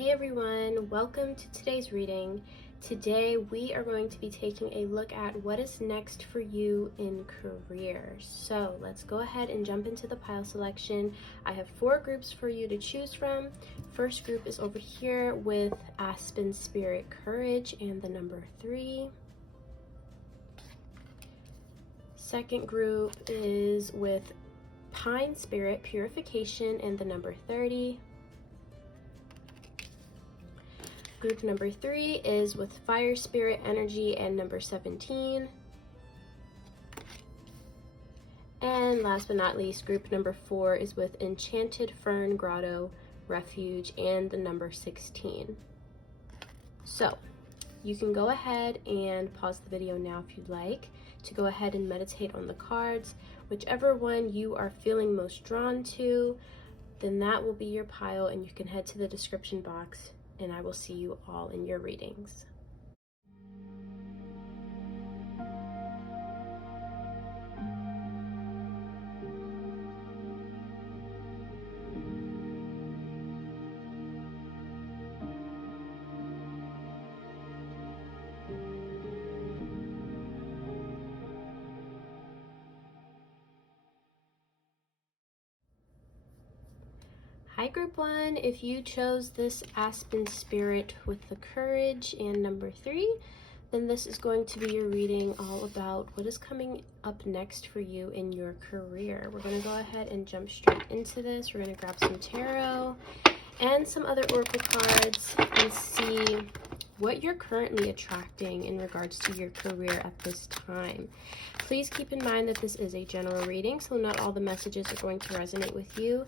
Hey everyone, welcome to today's reading. Today we are going to be taking a look at what is next for you in career. So let's go ahead and jump into the pile selection. I have 4 groups for you to choose from. First group is over here with Aspen Spirit Courage and the number 3. Second group is with Pine Spirit Purification and the number 30. Group number 3 is with Fire Spirit Energy and number 17. And last but not least, group number 4 is with Enchanted Fern Grotto Refuge and the number 16. So you can go ahead and pause the video now if you'd like to go ahead and meditate on the cards. Whichever one you are feeling most drawn to, then that will be your pile, and you can head to the description box and I will see you all in your readings. Hi Group 1, if you chose this Aspen Spirit with the Courage and number 3, then this is going to be your reading all about what is coming up next for you in your career. We're going to go ahead and jump straight into this. We're going to grab some tarot and some other oracle cards and see what you're currently attracting in regards to your career at this time. Please keep in mind that this is a general reading, so not all the messages are going to resonate with you.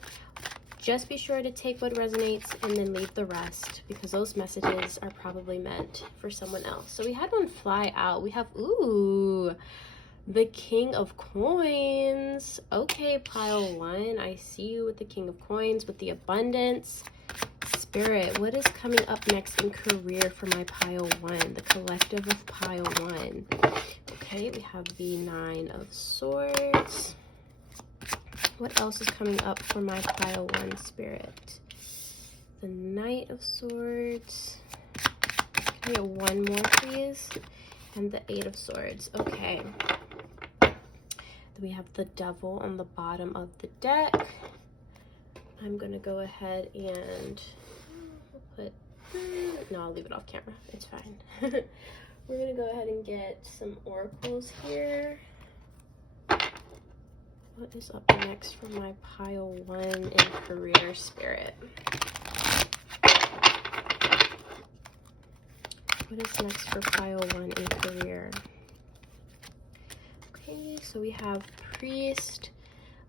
Just be sure to take what resonates and then leave the rest, because those messages are probably meant for someone else. So we had one fly out. We have, ooh, the King of Coins. Okay, pile 1, I see you with the King of Coins, with the abundance. Spirit, what is coming up next in career for my pile 1, the collective of pile 1? Okay, we have the 9 of Swords. What else is coming up for my pile 1 spirit? The Knight of Swords. Can I get one more, please? And the 8 of Swords. Okay. Then we have the Devil on the bottom of the deck. I'm going to go ahead and put... No, I'll leave it off camera. It's fine. We're going to go ahead and get some oracles here. What is up next for my pile 1 in career spirit? What is next for pile 1 in career? Okay, so we have Priest.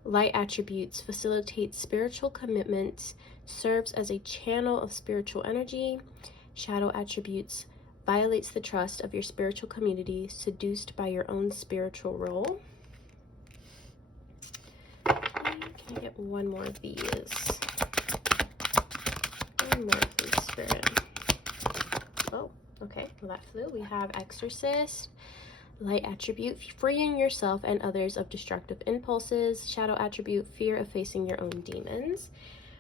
Light attributes facilitate spiritual commitments, serves as a channel of spiritual energy. Shadow attributes violates the trust of your spiritual community, seduced by your own spiritual role. Can I get one more of these? One more of these, Spirit. Oh, okay. Well, that flew. We have Exorcist. Light attribute, freeing yourself and others of destructive impulses. Shadow attribute, fear of facing your own demons.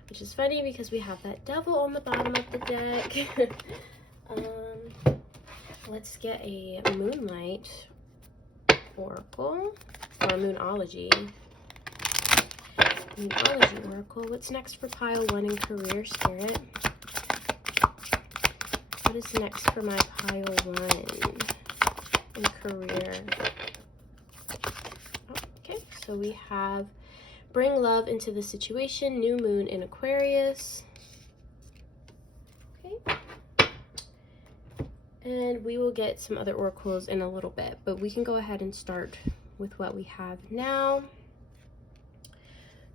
Which is funny because we have that Devil on the bottom of the deck. Let's get a Moonlight Oracle, or Moonology. Moonology Oracle. What's next for pile 1 in career spirit? What is next for my pile 1 in career? Oh, okay, so we have bring love into the situation, new moon in Aquarius. Okay. And we will get some other oracles in a little bit, but we can go ahead and start with what we have now.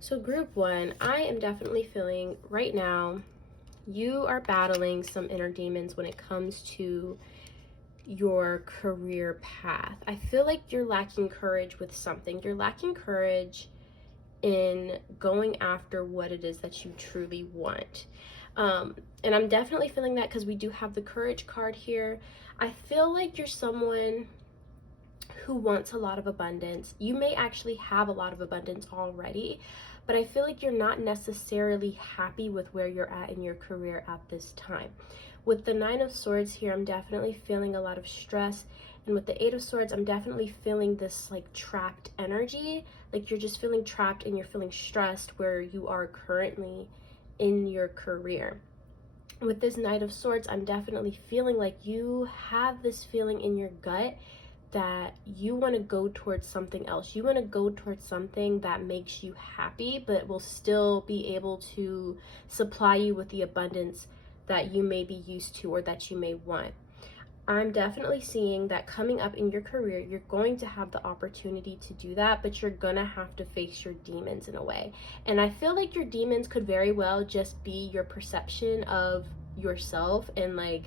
So Group 1, I am definitely feeling right now you are battling some inner demons when it comes to your career path. I feel like you're lacking courage with something. You're lacking courage in going after what it is that you truly want. And I'm definitely feeling that because we do have the Courage card here. I feel like you're someone who wants a lot of abundance. You may actually have a lot of abundance already, but I feel like you're not necessarily happy with where you're at in your career at this time. With the Nine of Swords here, I'm definitely feeling a lot of stress. And with the Eight of Swords, I'm definitely feeling this like trapped energy. Like you're just feeling trapped and you're feeling stressed where you are currently in your career. With this Knight of Swords, I'm definitely feeling like you have this feeling in your gut that you want to go towards something else. You want to go towards something that makes you happy, but will still be able to supply you with the abundance that you may be used to or that you may want. I'm definitely seeing that coming up in your career, you're going to have the opportunity to do that, but you're gonna have to face your demons in a way. And I feel like your demons could very well just be your perception of yourself and like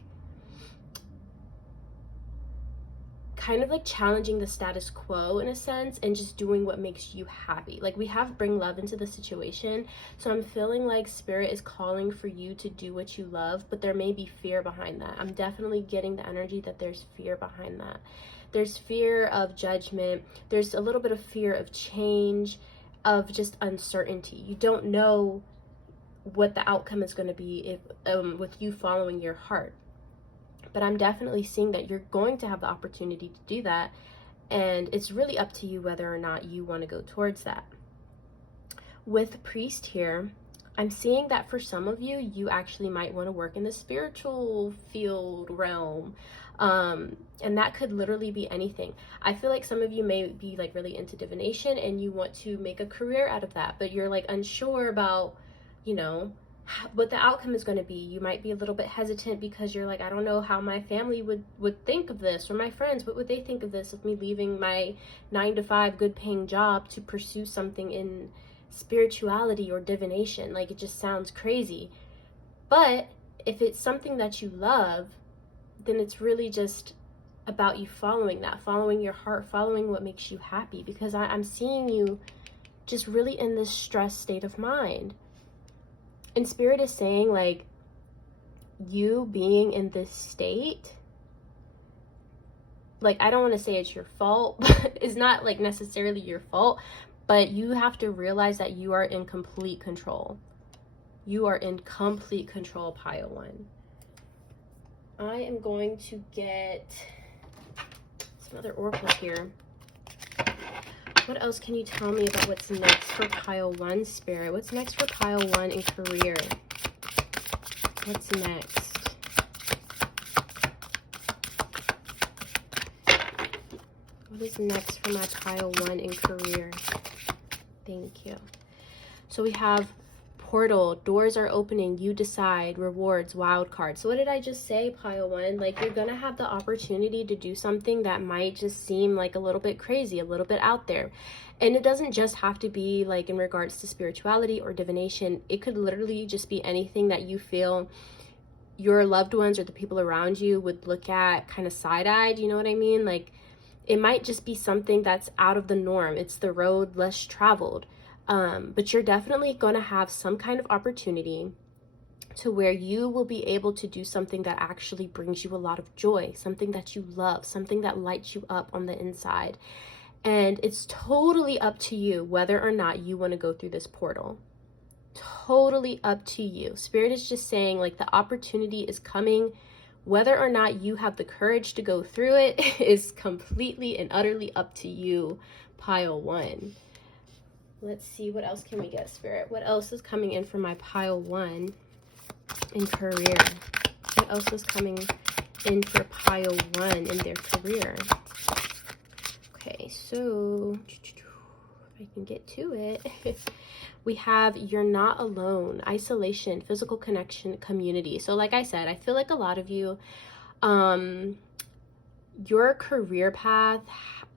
kind of like challenging the status quo in a sense and just doing what makes you happy. Like we have bring love into the situation, so I'm feeling like Spirit is calling for you to do what you love, but there may be fear behind that. I'm definitely getting the energy that there's fear behind that. There's fear of judgment, there's a little bit of fear of change, of just uncertainty. You don't know what the outcome is going to be if with you following your heart. But I'm definitely seeing that you're going to have the opportunity to do that. And it's really up to you whether or not you want to go towards that. With Priest here, I'm seeing that for some of you, you actually might want to work in the spiritual field realm. And that could literally be anything. I feel like some of you may be like really into divination and you want to make a career out of that, but you're like unsure about, you know, what the outcome is going to be. You might be a little bit hesitant because you're like, I don't know how my family would think of this, or my friends, what would they think of this, of me leaving my 9-to-5 good paying job to pursue something in spirituality or divination. Like it just sounds crazy. But if it's something that you love, then it's really just about you following that, following your heart, following what makes you happy, because I'm seeing you just really in this stressed state of mind. And Spirit is saying like you being in this state, like I don't want to say it's your fault, but it's not like necessarily your fault, but you have to realize that you are in complete control. You are in complete control, Pile 1. I am going to get some other oracles here. What else can you tell me about what's next for Pile 1, Spirit? What's next for Pile 1 in career? What's next? What is next for my Pile 1 in career? Thank you. So we have portal, doors are opening, you decide, rewards, wild card. So what did I just say, Pile 1? Like you're gonna have the opportunity to do something that might just seem like a little bit crazy, a little bit out there. And it doesn't just have to be like in regards to spirituality or divination. It could literally just be anything that you feel your loved ones or the people around you would look at kind of side-eyed, you know what I mean? Like it might just be something that's out of the norm. It's the road less traveled. But you're definitely going to have some kind of opportunity to where you will be able to do something that actually brings you a lot of joy, something that you love, something that lights you up on the inside. And it's totally up to you whether or not you want to go through this portal. Totally up to you. Spirit is just saying like the opportunity is coming. Whether or not you have the courage to go through it is completely and utterly up to you, Pile 1. Let's see, what else can we get, Spirit? What else is coming in for my Pile 1 in career? What else is coming in for Pile 1 in their career? Okay, so if I can get to it. We have you're not alone, isolation, physical connection, community. So like I said, I feel like a lot of you, your career path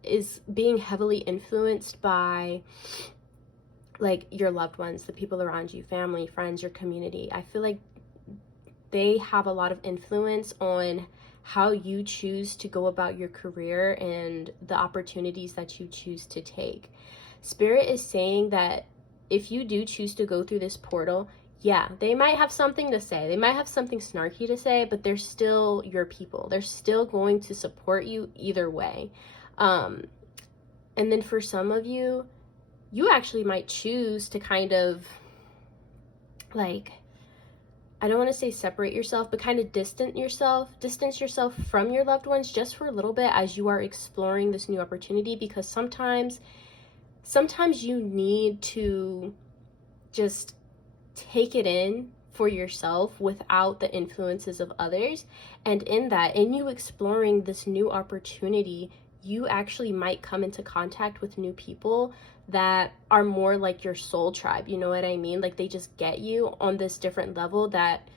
is being heavily influenced by like your loved ones, the people around you, family, friends, your community. I feel like they have a lot of influence on how you choose to go about your career and the opportunities that you choose to take. Spirit is saying that if you do choose to go through this portal, yeah, they might have something to say. They might have something snarky to say, but they're still your people. They're still going to support you either way. And then for some of you, you actually might choose to kind of like, I don't want to say separate yourself, but kind of distance yourself from your loved ones just for a little bit as you are exploring this new opportunity, because sometimes you need to just take it in for yourself without the influences of others. And in you exploring this new opportunity, you actually might come into contact with new people that are more like your soul tribe. You know what I mean? Like, they just get you on this different level that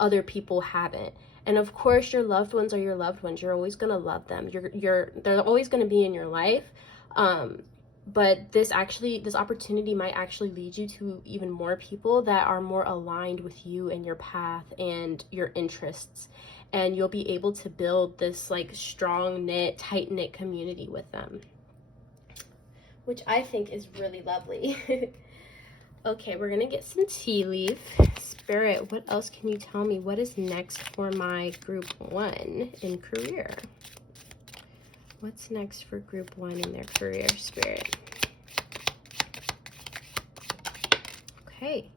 other people haven't. And of course, your loved ones are your loved ones. You're always going to love them. They're always going to be in your life. But this opportunity might actually lead you to even more people that are more aligned with you and your path and your interests. And you'll be able to build this like strong knit, tight knit community with them, which I think is really lovely. Okay, we're gonna get some tea leaf. Spirit, what else can you tell me? What is next for my group 1 in career? What's next for group 1 in their career, Spirit? Okay,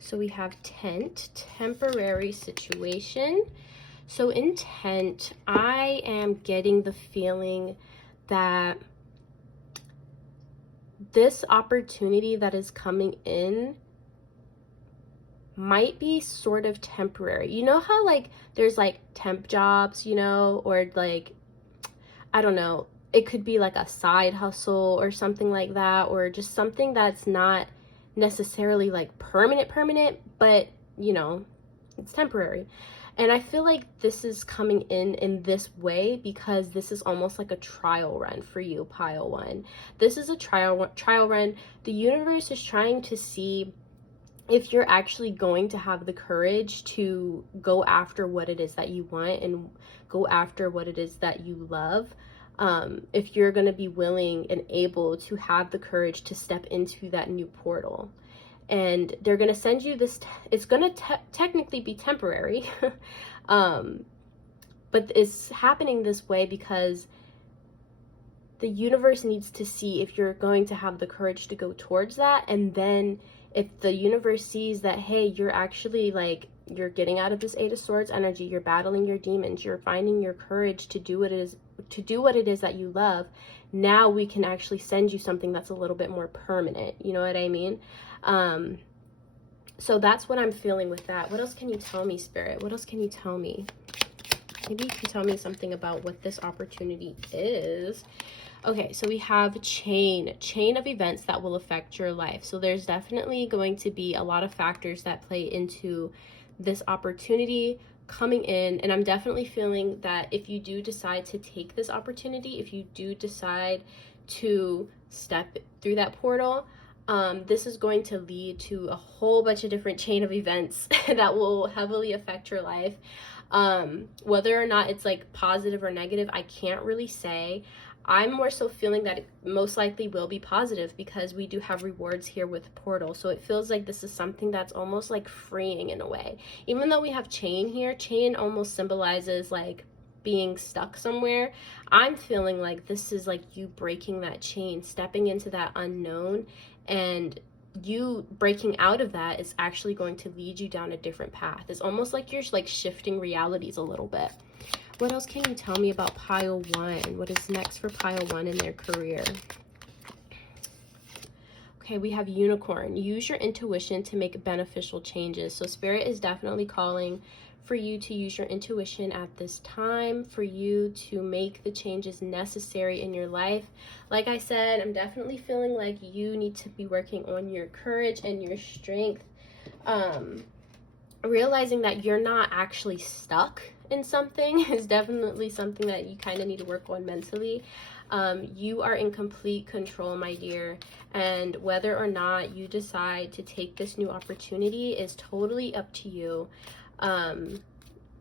so we have tent, temporary situation. So in tent, I am getting the feeling that this opportunity that is coming in might be sort of temporary. You know how like there's like temp jobs, you know, or like, I don't know, it could be like a side hustle or something like that, or just something that's not necessarily like permanent, but you know, it's temporary. And I feel like this is coming in this way because this is almost like a trial run for you, pile 1. This is a trial run. The universe is trying to see if you're actually going to have the courage to go after what it is that you want and go after what it is that you love. If you're going to be willing and able to have the courage to step into that new portal. And they're going to send you this, it's going to technically be temporary, but it's happening this way because the universe needs to see if you're going to have the courage to go towards that. And then if the universe sees that, hey, you're actually like, you're getting out of this 8 of Swords energy, you're battling your demons, you're finding your courage to do what it is that you love, now we can actually send you something that's a little bit more permanent. You know what I mean? So that's what I'm feeling with that. What else can you tell me, Spirit? What else can you tell me? Maybe you can tell me something about what this opportunity is. Okay, so we have chain of events that will affect your life. So there's definitely going to be a lot of factors that play into this opportunity coming in. And I'm definitely feeling that if you do decide to take this opportunity, if you do decide to step through that portal, this is going to lead to a whole bunch of different chain of events that will heavily affect your life. Whether or not it's like positive or negative, I can't really say. I'm more so feeling that it most likely will be positive because we do have rewards here with portal. So it feels like this is something that's almost like freeing in a way. Even though we have chain here, chain almost symbolizes like being stuck somewhere. I'm feeling like this is like you breaking that chain, stepping into that unknown, and you breaking out of that is actually going to lead you down a different path. It's almost like you're like shifting realities a little bit. What else can you tell me about pile 1? What is next for pile 1 in their career? Okay, we have unicorn. Use your intuition to make beneficial changes. So Spirit is definitely calling for you to use your intuition at this time, for you to make the changes necessary in your life. Like I said, I'm definitely feeling like you need to be working on your courage and your strength. Realizing that you're not actually stuck in something is definitely something that you kind of need to work on mentally. You are in complete control, my dear, and whether or not you decide to take this new opportunity is totally up to you.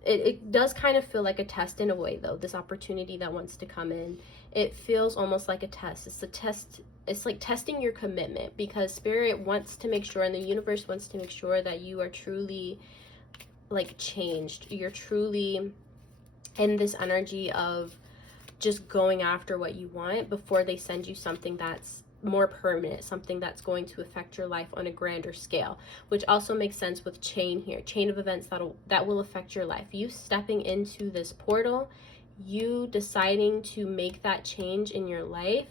It does kind of feel like a test in a way, though, this opportunity that wants to come in. It feels almost like a test. It's a test. It's like testing your commitment, because Spirit wants to make sure, and the universe wants to make sure, that you are truly like changed. You're truly in this energy of just going after what you want before they send you something that's more permanent, something that's going to affect your life on a grander scale, which also makes sense with chain here, chain of events that will affect your life. You stepping into this portal, you deciding to make that change in your life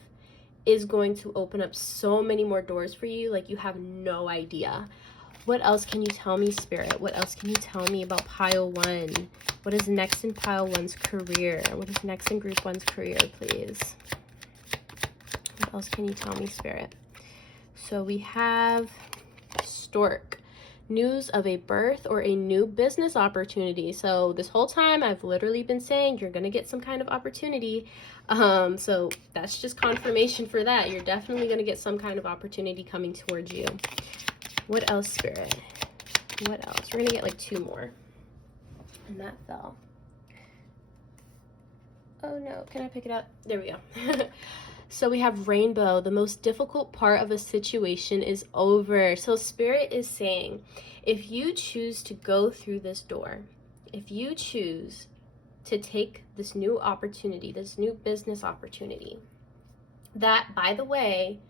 is going to open up so many more doors for you, like you have no idea. What else can you tell me, Spirit? What else can you tell me about pile 1? What is next in pile 1's career? What is next in group 1's career, please? What else can you tell me, Spirit? So we have Stork. News of a birth or a new business opportunity. So this whole time I've literally been saying you're going to get some kind of opportunity. So that's just confirmation for that. You're definitely going to get some kind of opportunity coming towards you. What else, Spirit? What else? We're going to get like 2 more. And that fell. Oh no, can I pick it up? There we go. So we have rainbow. The most difficult part of a situation is over. So Spirit is saying, if you choose to go through this door, if you choose to take this new opportunity, this new business opportunity, that, by the way,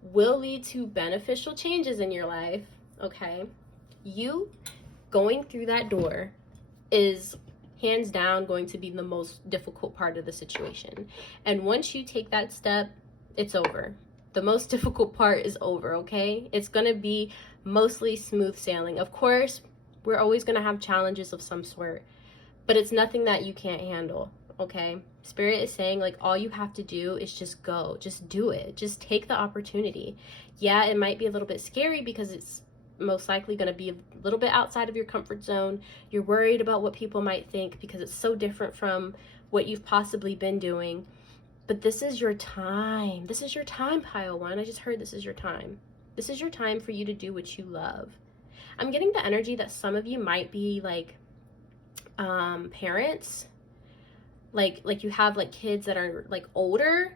will lead to beneficial changes in your life, okay? You going through that door is hands down going to be the most difficult part of the situation. And once you take that step, it's over. The most difficult part is over, okay? It's going to be mostly smooth sailing. Of course, we're always going to have challenges of some sort, but it's nothing that you can't handle, okay? Spirit is saying, like, all you have to do is just go. Just do it. Just take the opportunity. Yeah, it might be a little bit scary because it's most likely going to be a little bit outside of your comfort zone. You're worried about what people might think because it's so different from what you've possibly been doing. But this is your time. This is your time, pile 1. I just heard this is your time. This is your time for you to do what you love. I'm getting the energy that some of you might be like parents. Like you have like kids that are like older,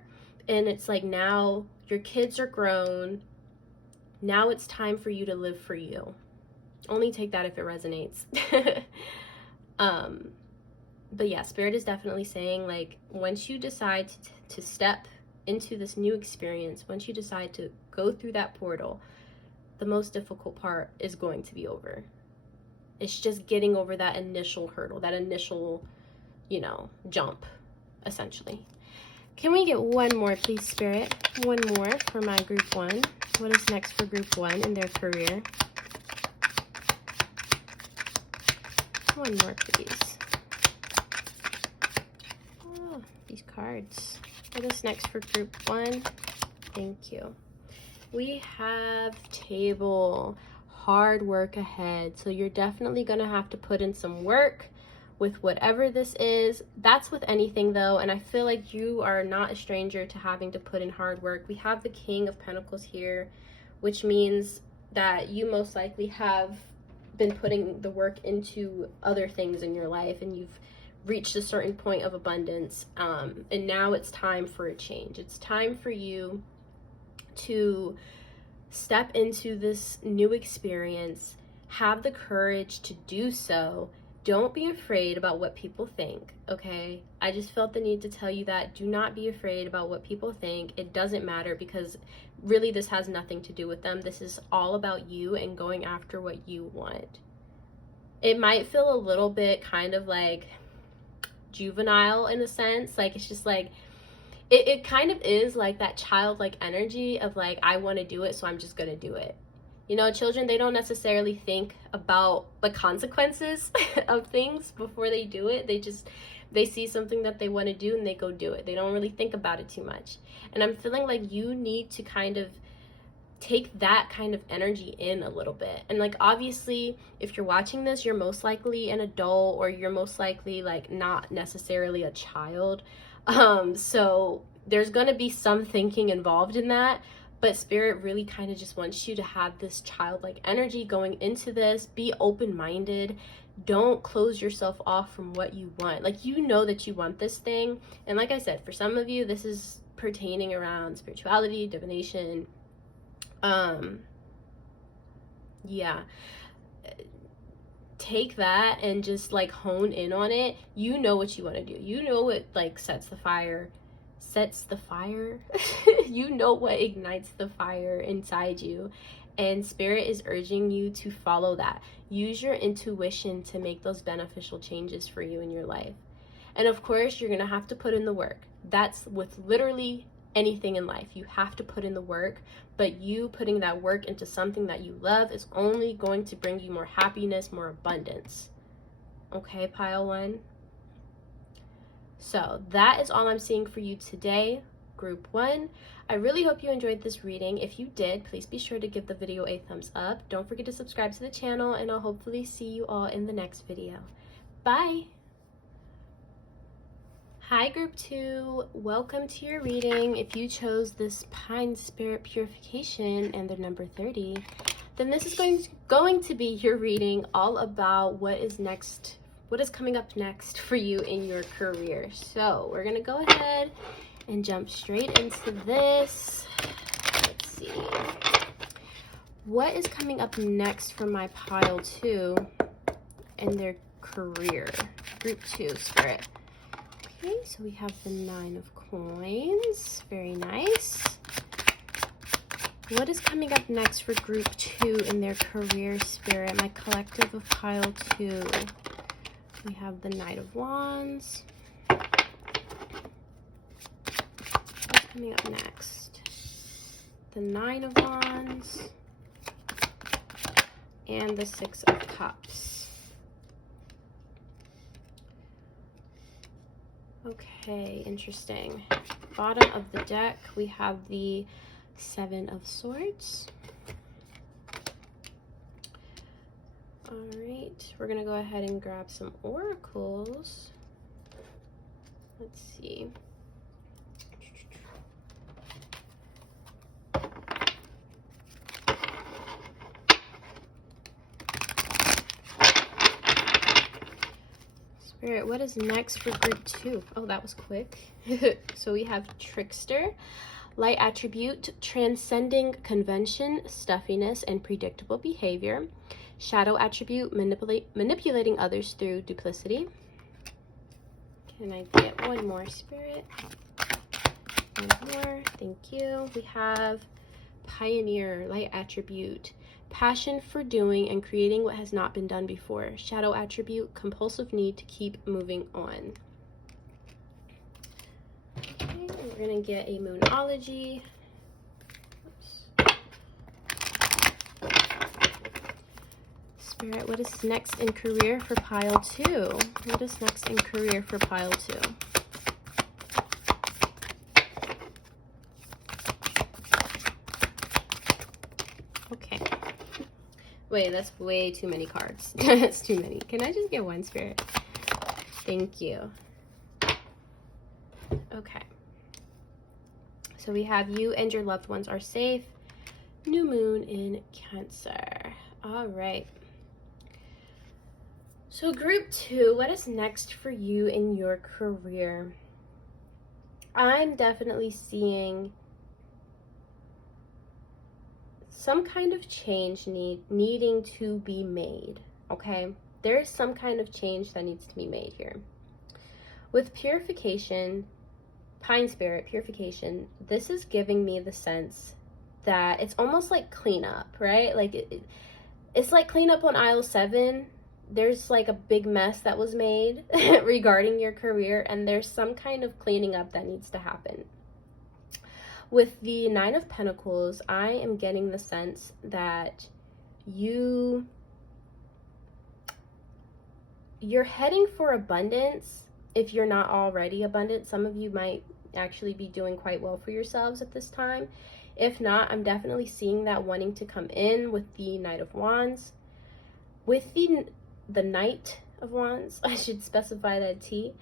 and it's like now your kids are grown. Now it's time for you to live for you. Only take that if it resonates. But yeah, Spirit is definitely saying, like, once you decide to step into this new experience, once you decide to go through that portal, the most difficult part is going to be over. It's just getting over that initial hurdle, that initial, jump, essentially. Can we get 1 more, please, Spirit? 1 more for my group 1. What is next for group 1 in their career? 1 more, please. Oh, these cards. What is next for group 1? Thank you. We have table. Hard work ahead. So you're definitely going to have to put in some work with whatever this is. That's with anything though, and I feel like you are not a stranger to having to put in hard work. We have the King of Pentacles here, which means that you most likely have been putting the work into other things in your life, and you've reached a certain point of abundance, and now it's time for a change. It's time for you to step into this new experience. Have the courage to do so. Don't be afraid about what people think, okay? I just felt the need to tell you that. Do not be afraid about what people think. It doesn't matter, because really this has nothing to do with them. This is all about you and going after what you want. It might feel a little bit kind of like juvenile in a sense. Like, it's just like, it kind of is like that childlike energy of like, I want to do it, so I'm just going to do it. Children, they don't necessarily think about the consequences of things before they do it. They see something that they want to do and they go do it. They don't really think about it too much. And I'm feeling like you need to kind of take that kind of energy in a little bit. And like, obviously, if you're watching this, you're most likely an adult, or you're most likely like not necessarily a child. So there's going to be some thinking involved in that. But Spirit really kind of just wants you to have this childlike energy going into this. Be open-minded. Don't close yourself off from what you want. Like, that you want this thing. And like I said, for some of you, this is pertaining around spirituality, divination. Yeah. Take that and just like hone in on it. What you want to do. What like sets the fire. You know what ignites the fire inside you, and Spirit is urging you to follow that. Use your intuition to make those beneficial changes for you in your life. And of course, you're gonna have to put in the work. That's with literally anything in life. You have to put in the work, but you putting that work into something that you love is only going to bring you more happiness, more abundance. Okay, pile one? So that is all I'm seeing for you today, group one. I really hope you enjoyed this reading. If you did, please be sure to give the video a thumbs up. Don't forget to subscribe to the channel, and I'll hopefully see you all in the next video. Bye! Hi, group two. Welcome to your reading. If you chose this Pine Spirit Purification and the number 30, then this is going to be your reading all about what is coming up next for you in your career. So we're gonna go ahead and jump straight into this. Let's see. What is coming up next for my pile two and their career? Group two, Spirit. Okay, so we have the 9 of coins. Very nice. What is coming up next for group two in their career, Spirit? My collective of pile two. We have the Knight of Wands. What's coming up next? The 9 of Wands. And the 6 of Cups. Okay, interesting. Bottom of the deck, we have the 7 of Swords. All right, we're gonna go ahead and grab some oracles. Let's see. Spirit, what is next for group two? Oh, that was quick. So we have Trickster, light attribute, transcending convention, stuffiness, and predictable behavior. Shadow attribute, manipulating others through duplicity. Can I get one more, Spirit? One more, thank you. We have Pioneer, light attribute, passion for doing and creating what has not been done before. Shadow attribute, compulsive need to keep moving on. Okay, we're gonna get a Moonology. Spirit, what is next in career for pile two? What is next in career for pile two? Okay. Wait, that's way too many cards. That's too many. Can I just get one, Spirit? Thank you. Okay. So we have you and your loved ones are safe. New moon in Cancer. All right. So group two, what is next for you in your career? I'm definitely seeing some kind of change needing to be made, okay? There's some kind of change that needs to be made here. With purification, Pine Spirit, purification, this is giving me the sense that it's almost like cleanup, right? Like it's like cleanup on aisle 7. There's like a big mess that was made regarding your career, and there's some kind of cleaning up that needs to happen. With the 9 of Pentacles, I am getting the sense that you're heading for abundance. If you're not already abundant, some of you might actually be doing quite well for yourselves at this time. If not, I'm definitely seeing that wanting to come in with the Knight of Wands. With the Knight of Wands, I should specify that T,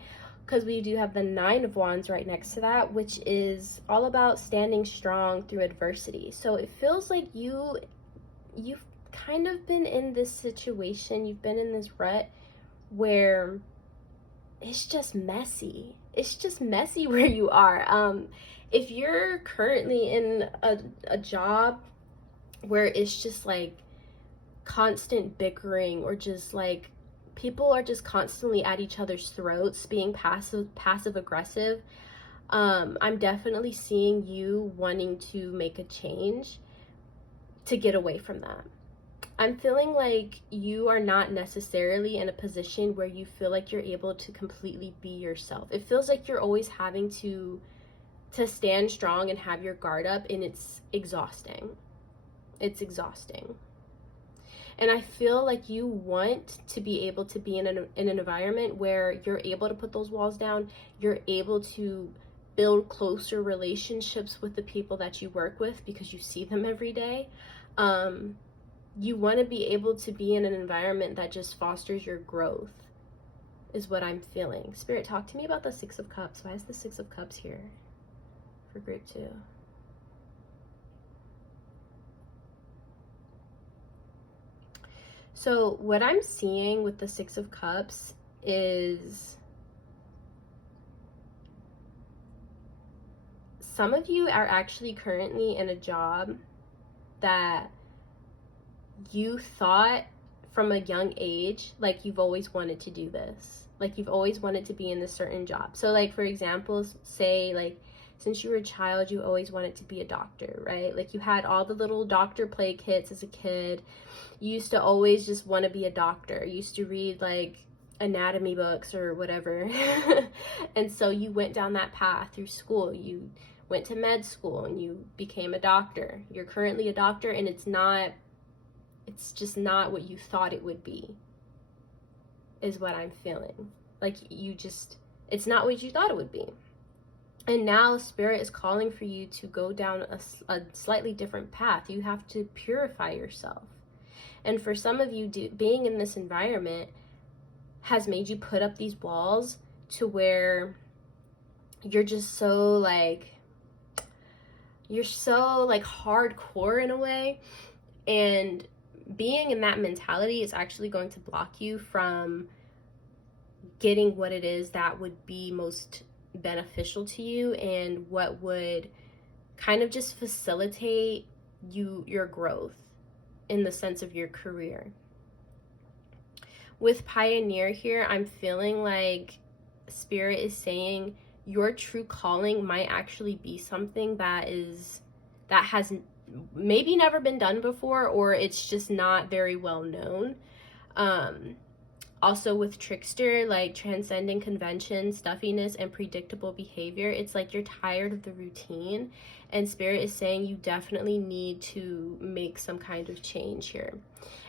because we do have the 9 of Wands right next to that, which is all about standing strong through adversity. So it feels like you've kind of been in this situation, you've been in this rut where it's just messy. It's just messy where you are. If you're currently in a job where it's just like constant bickering, or just like people are just constantly at each other's throats, being passive aggressive, I'm definitely seeing you wanting to make a change to get away from that. I'm feeling like you are not necessarily in a position where you feel like you're able to completely be yourself. It feels like you're always having to stand strong and have your guard up, and it's exhausting. It's exhausting. And I feel like you want to be able to be in an environment where you're able to put those walls down, you're able to build closer relationships with the people that you work with because you see them every day. You want to be able to be in an environment that just fosters your growth, is what I'm feeling. Spirit, talk to me about the Six of Cups. Why is the Six of Cups here for group 2? So what I'm seeing with the Six of Cups is some of you are actually currently in a job that you thought from a young age, like you've always wanted to do this. Like you've always wanted to be in this certain job. So like, for example, say like since you were a child, you always wanted to be a doctor, right? Like you had all the little doctor play kits as a kid. You used to always just want to be a doctor. You used to read like anatomy books or whatever. And so you went down that path through school. You went to med school and you became a doctor. You're currently a doctor, and it's just not what you thought it would be, is what I'm feeling. Like it's not what you thought it would be. And now Spirit is calling for you to go down a slightly different path. You have to purify yourself. And for some of you, being in this environment has made you put up these walls to where you're just so like, you're so like hardcore in a way. And being in that mentality is actually going to block you from getting what it is that would be most beneficial to you and what would kind of just facilitate your growth in the sense of your career. With Pioneer here, I'm feeling like Spirit is saying your true calling might actually be something that has maybe never been done before, or it's just not very well known. Also with Trickster, like transcending convention, stuffiness, and predictable behavior, it's like you're tired of the routine, and Spirit is saying you definitely need to make some kind of change here.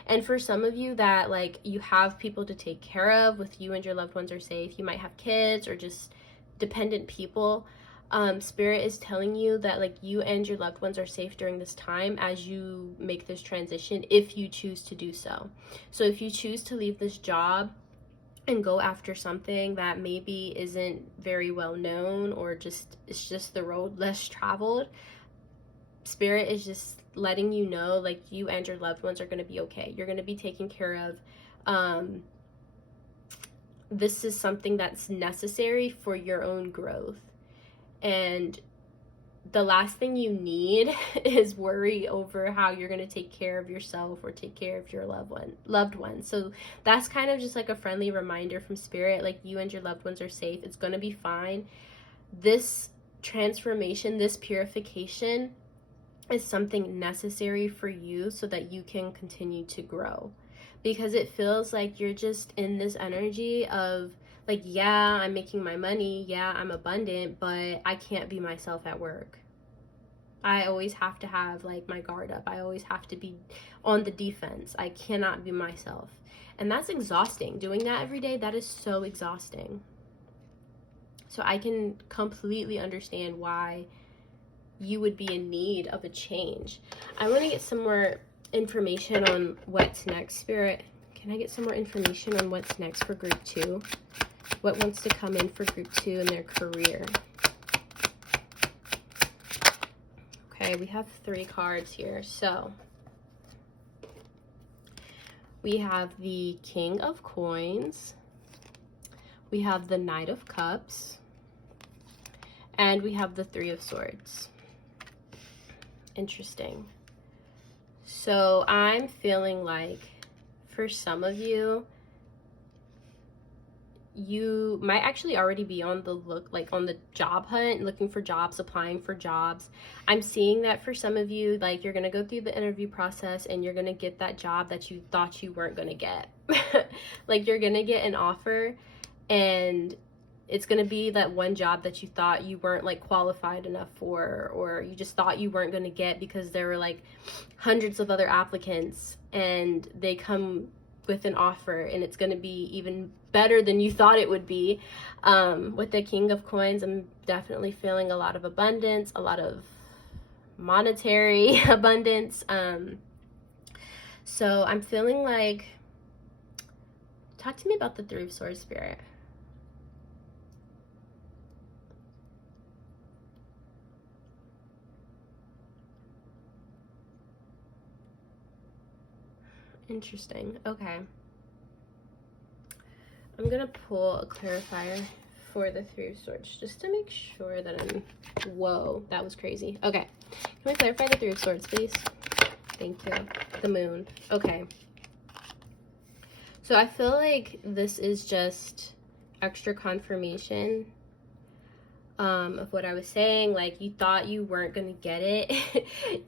And for some of you that like you have people to take care of, with you and your loved ones are safe, you might have kids or just dependent people, Spirit is telling you that like you and your loved ones are safe during this time as you make this transition, if you choose to do so. So if you choose to leave this job and go after something that maybe isn't very well known, or it's just the road less traveled, Spirit is just letting you know like you and your loved ones are going to be okay. You're going to be taken care of. This is something that's necessary for your own growth. And the last thing you need is worry over how you're going to take care of yourself or take care of your loved one. So that's kind of just like a friendly reminder from Spirit, like you and your loved ones are safe. It's going to be fine. This transformation, this purification is something necessary for you so that you can continue to grow. Because it feels like you're just in this energy of like, yeah, I'm making my money, yeah, I'm abundant, but I can't be myself at work. I always have to have like my guard up. I always have to be on the defense. I cannot be myself. And that's exhausting. Doing that every day, that is so exhausting. So I can completely understand why you would be in need of a change. I want to get some more information on what's next. Spirit, can I get some more information on what's next for group 2? What wants to come in for group 2 in their career? Okay, we have 3 cards here. So we have the King of Coins, we have the Knight of Cups, and we have the 3 of Swords. Interesting. So I'm feeling like for some of you, you might actually already be on the on the job hunt, looking for jobs, applying for jobs. I'm seeing that for some of you, like, you're gonna go through the interview process and you're gonna get that job that you thought you weren't gonna get. Like, you're gonna get an offer and it's gonna be that one job that you thought you weren't like qualified enough for, or you just thought you weren't gonna get because there were like hundreds of other applicants, and they come with an offer and it's going to be even better than you thought it would be. With the King of Coins, I'm definitely feeling a lot of abundance, a lot of monetary abundance. So I'm feeling like, talk to me about the Three of Swords, Spirit. Interesting. Okay. I'm gonna pull a clarifier for the Three of Swords just to make sure that I'm... Whoa, that was crazy. Okay. Can we clarify the Three of Swords, please? Thank you. The Moon. Okay. So I feel like this is just extra confirmation of what I was saying. Like, you thought you weren't gonna get it.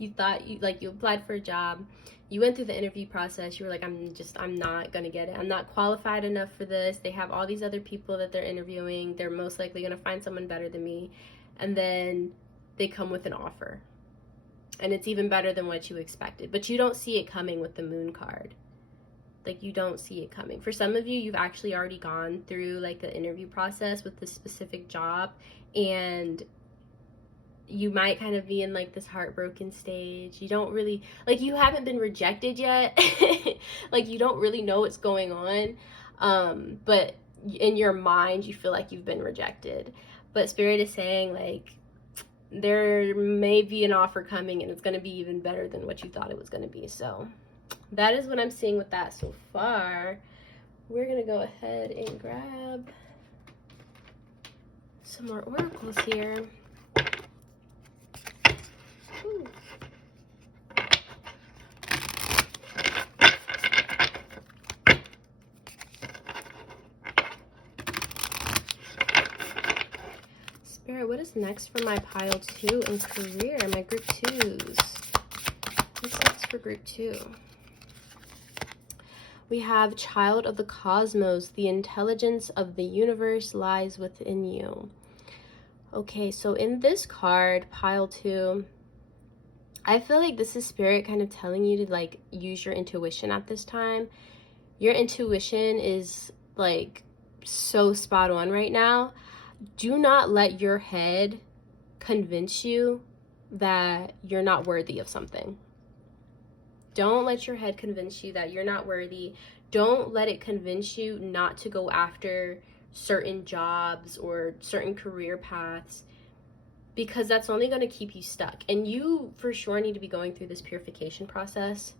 You thought you applied for a job, you went through the interview process, you were like, I'm not gonna get it, I'm not qualified enough for this, they have all these other people that they're interviewing, they're most likely gonna find someone better than me, and then they come with an offer and it's even better than what you expected, but you don't see it coming with the Moon card. Like, you don't see it coming. For some of you, you've actually already gone through like the interview process with this specific job, and you might kind of be in like this heartbroken stage. You don't really, like, you haven't been rejected yet. Like, you don't really know what's going on. But in your mind, you feel like you've been rejected. But Spirit is saying, like, there may be an offer coming and it's going to be even better than what you thought it was going to be. So that is what I'm seeing with that so far. We're going to go ahead and grab some more oracles here. Ooh. Spirit, what is next for my pile 2 in career, my group 2s? What's next for group 2? We have Child of the Cosmos. The intelligence of the universe lies within you. Okay, so in this card, pile 2, I feel like this is Spirit kind of telling you to like use your intuition at this time. Your intuition is like so spot on right now. Do not let your head convince you that you're not worthy of something. Don't let your head convince you that you're not worthy. Don't let it convince you not to go after certain jobs or certain career paths, because that's only going to keep you stuck. And you for sure need to be going through this purification process,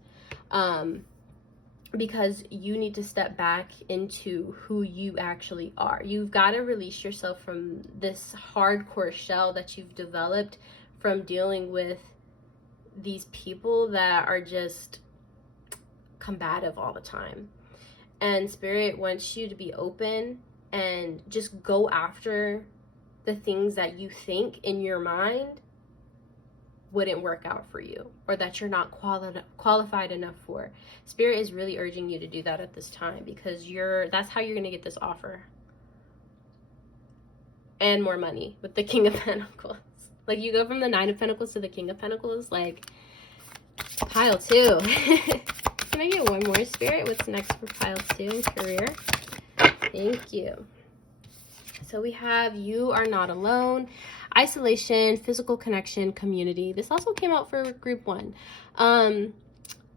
because you need to step back into who you actually are. You've got to release yourself from this hardcore shell that you've developed from dealing with these people that are just combative all the time. And Spirit wants you to be open and just go after the things that you think in your mind wouldn't work out for you, or that you're not qualified enough for. Spirit is really urging you to do that at this time, because that's how you're going to get this offer. And more money with the King of Pentacles. Like, you go from the Nine of Pentacles to the King of Pentacles, like, pile 2. Can I get one more, Spirit? What's next for pile 2 in career? Thank you. So we have You Are Not Alone, Isolation, Physical Connection, Community. This also came out for group 1.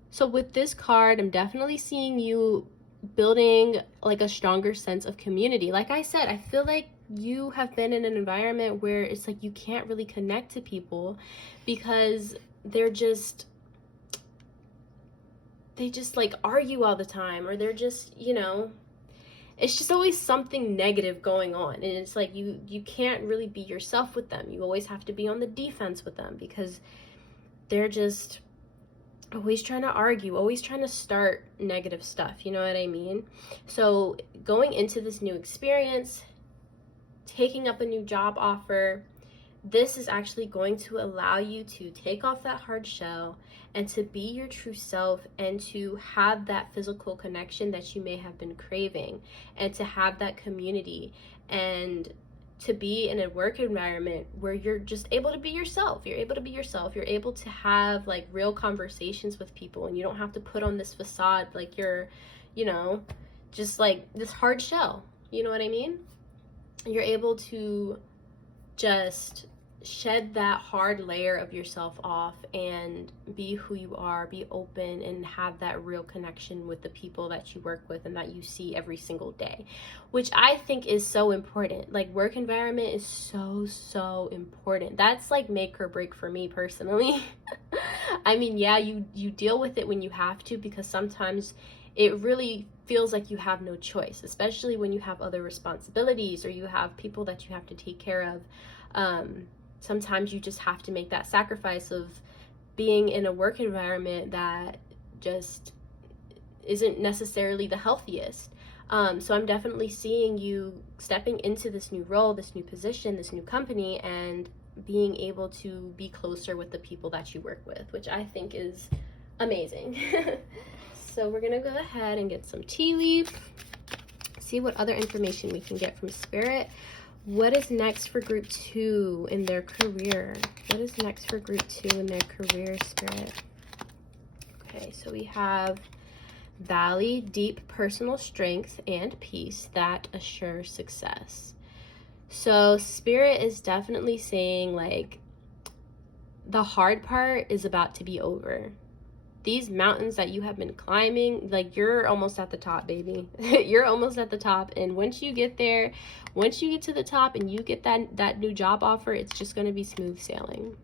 So with this card, I'm definitely seeing you building like a stronger sense of community. Like I said, I feel like you have been in an environment where it's like you can't really connect to people because they just like argue all the time, or they're just, you know, it's just always something negative going on, and it's like you can't really be yourself with them. You always have to be on the defense with them because they're just always trying to argue, always trying to start negative stuff, you know what I mean? So going into this new experience, taking up a new job offer, this is actually going to allow you to take off that hard shell and to be your true self, and to have that physical connection that you may have been craving, and to have that community, and to be in a work environment where you're just able to be yourself. You're able to be yourself. You're able to have like real conversations with people, and you don't have to put on this facade like you're, you know, just like this hard shell. You know what I mean? You're able to just shed that hard layer of yourself off and be who you are, be open, and have that real connection with the people that you work with and that you see every single day, which I think is so important. Like, work environment is so important. That's like make or break for me personally. I mean, yeah, you deal with it when you have to, because sometimes it really feels like you have no choice, especially when you have other responsibilities or you have people that you have to take care of. Sometimes you just have to make that sacrifice of being in a work environment that just isn't necessarily the healthiest. So I'm definitely seeing you stepping into this new role, this new position, this new company, and being able to be closer with the people that you work with, which I think is amazing. So we're gonna go ahead and get some tea leaf, see what other information we can get from Spirit. What is next for group 2 in their career? What is next for group 2 in their career, Spirit? Okay, so we have Valley, deep personal strength and peace that assures success. So Spirit is definitely saying, like, the hard part is about to be over. These mountains that you have been climbing, like, you're almost at the top, baby. You're almost at the top. And once you get there, once you get to the top and you get that new job offer, it's just going to be smooth sailing.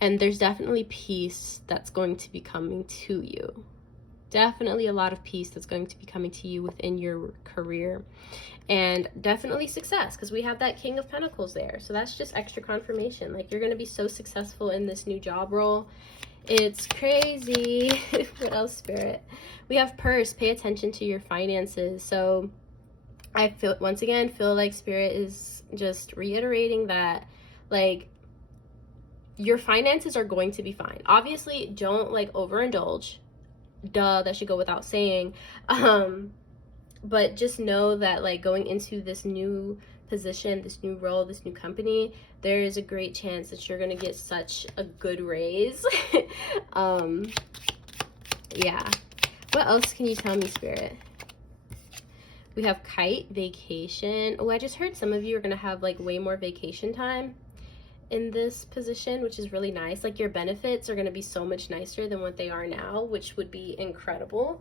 And there's definitely peace that's going to be coming to you. Definitely a lot of peace that's going to be coming to you within your career. And definitely success, because we have that King of Pentacles there. So that's just extra confirmation. Like, you're going to be so successful in this new job role. It's crazy. What else, Spirit? We have purse. Pay attention to your finances. So I feel, once again, feel like Spirit is just reiterating that, like, your finances are going to be fine. Obviously, don't like overindulge. Duh, that should go without saying. But just know that, like, going into this new position, this new role, this new company, there is a great chance that you're gonna get such a good raise. Yeah. What else can you tell me, Spirit? We have kite, vacation. Oh, I just heard some of you are gonna have like way more vacation time in this position, which is really nice. Like, your benefits are gonna be so much nicer than what they are now, which would be incredible.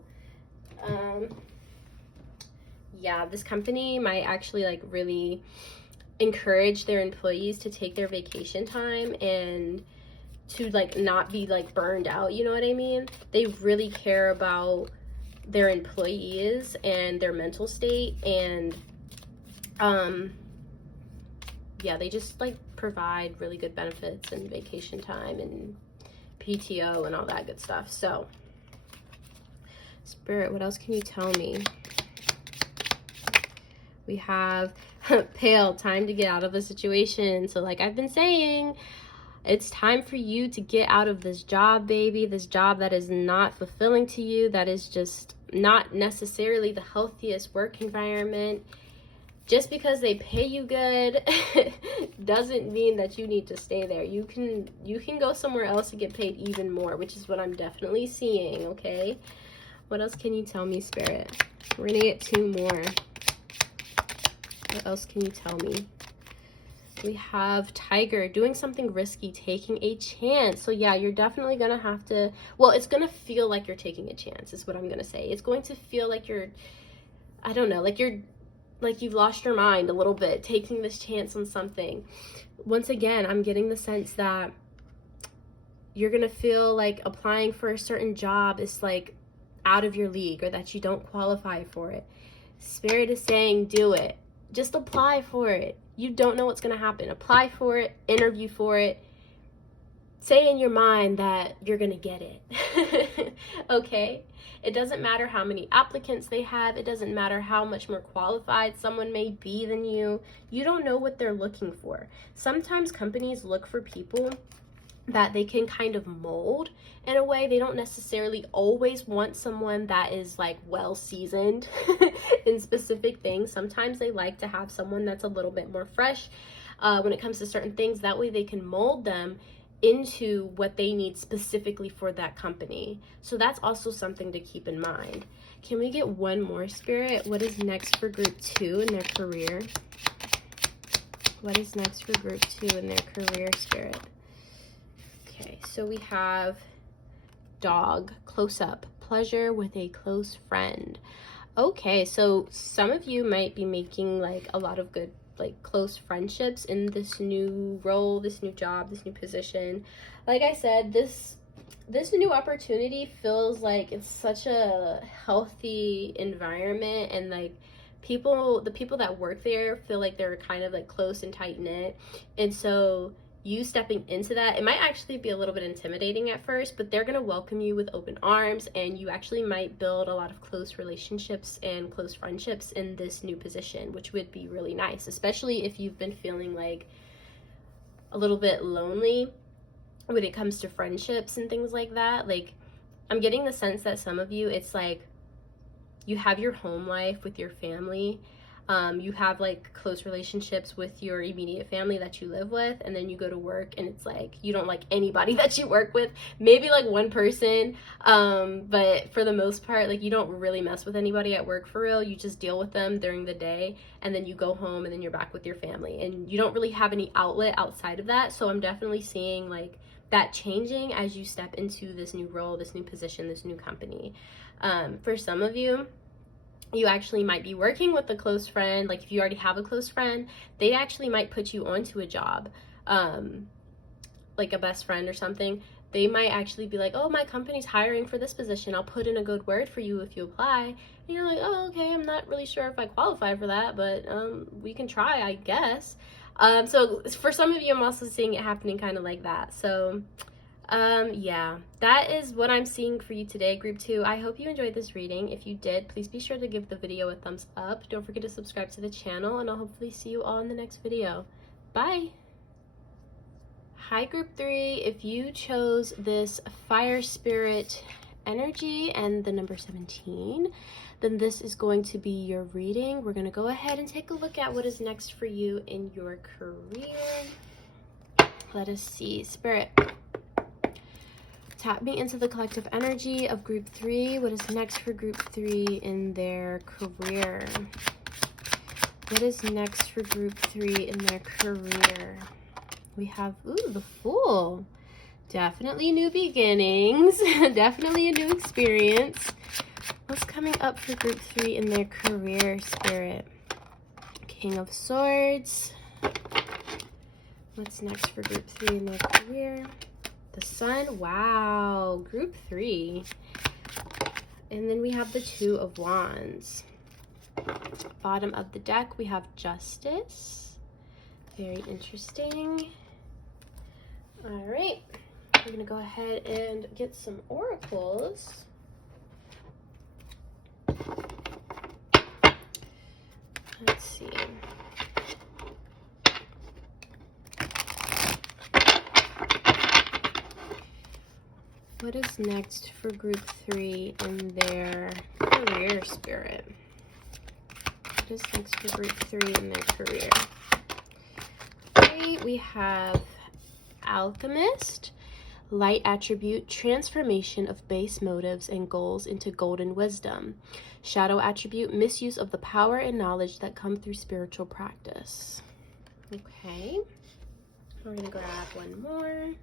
Yeah, this company might actually like really encourage their employees to take their vacation time and to like not be like burned out, you know what I mean? They really care about their employees and their mental state, and yeah, they just like provide really good benefits and vacation time and PTO and all that good stuff. So Spirit, what else can you tell me? We have Pale, time to get out of the situation. So like I've been saying, it's time for you to get out of this job, baby. This job that is not fulfilling to you, that is just not necessarily the healthiest work environment. Just because they pay you good doesn't mean that you need to stay there. You can go somewhere else to get paid even more, which is what I'm definitely seeing, okay? What else can you tell me, Spirit? We're gonna get 2 more. What else can you tell me? We have Tiger, doing something risky, taking a chance. So yeah, you're definitely going to have to, well, it's going to feel like you're taking a chance is what I'm going to say. It's going to feel like you're, I don't know, like you've lost your mind a little bit, taking this chance on something. Once again, I'm getting the sense that you're going to feel like applying for a certain job is like out of your league, or that you don't qualify for it. Spirit is saying, do it. Just apply for it. You don't know what's going to happen. Apply for it, interview for it, say in your mind that you're gonna get it. Okay? It doesn't matter how many applicants they have. It doesn't matter how much more qualified someone may be than you. You don't know what they're looking for. Sometimes companies look for people that they can kind of mold in a way. They don't necessarily always want someone that is like well seasoned in specific things. Sometimes they like to have someone that's a little bit more fresh when it comes to certain things. That way they can mold them into what they need specifically for that company. So that's also something to keep in mind. Can we get one more, Spirit? What is next for group 2 in their career? What is next for group 2 in their career, Spirit? Okay, so we have dog, close up, pleasure with a close friend. Okay, so some of you might be making like a lot of good like close friendships in this new role, this new job, this new position. Like I said, this new opportunity feels like it's such a healthy environment, and like the people that work there feel like they're kind of like close and tight knit. And so you stepping into that, it might actually be a little bit intimidating at first, but they're going to welcome you with open arms, and you actually might build a lot of close relationships and close friendships in this new position, which would be really nice, especially if you've been feeling like a little bit lonely when it comes to friendships and things like that. Like, I'm getting the sense that some of you, it's like you have your home life with your family. You have like close relationships with your immediate family that you live with, and then you go to work and it's like you don't like anybody that you work with, maybe like one person, but for the most part, like you don't really mess with anybody at work for real. You just deal with them during the day, and then you go home and then you're back with your family, and you don't really have any outlet outside of that. So I'm definitely seeing like that changing as you step into this new role, this new position, this new company. For some of you, you actually might be working with a close friend. Like if you already have a close friend, they actually might put you onto a job, like a best friend or something. They might actually be like, oh, my company's hiring for this position. I'll put in a good word for you if you apply. And you're like, oh, okay, I'm not really sure if I qualify for that, but we can try, I guess. So for some of you, I'm also seeing it happening kind of like that. So yeah, that is what I'm seeing for you today, group 2. I hope you enjoyed this reading. If you did, please be sure to give the video a thumbs up. Don't forget to subscribe to the channel, and I'll hopefully see you all in the next video. Bye. Hi, group 3. If you chose this fire spirit energy and the number 17, then this is going to be your reading. We're going to go ahead and take a look at what is next for you in your career. Let us see. Spirit, tap me into the collective energy of group 3. What is next for group 3 in their career? What is next for group 3 in their career? We have, ooh, the Fool. Definitely new beginnings. Definitely a new experience. What's coming up for group 3 in their career, Spirit? King of Swords. What's next for group 3 in their career? The Sun. Wow, group 3. And then we have the Two of Wands. Bottom of the deck, we have Justice. Very interesting. All right, we're gonna go ahead and get some oracles. Let's see. What is next for group 3 in their career, Spirit? What is next for group 3 in their career? Okay, we have Alchemist, light attribute, transformation of base motives and goals into golden wisdom. Shadow attribute, misuse of the power and knowledge that come through spiritual practice. Okay, we're gonna grab one more.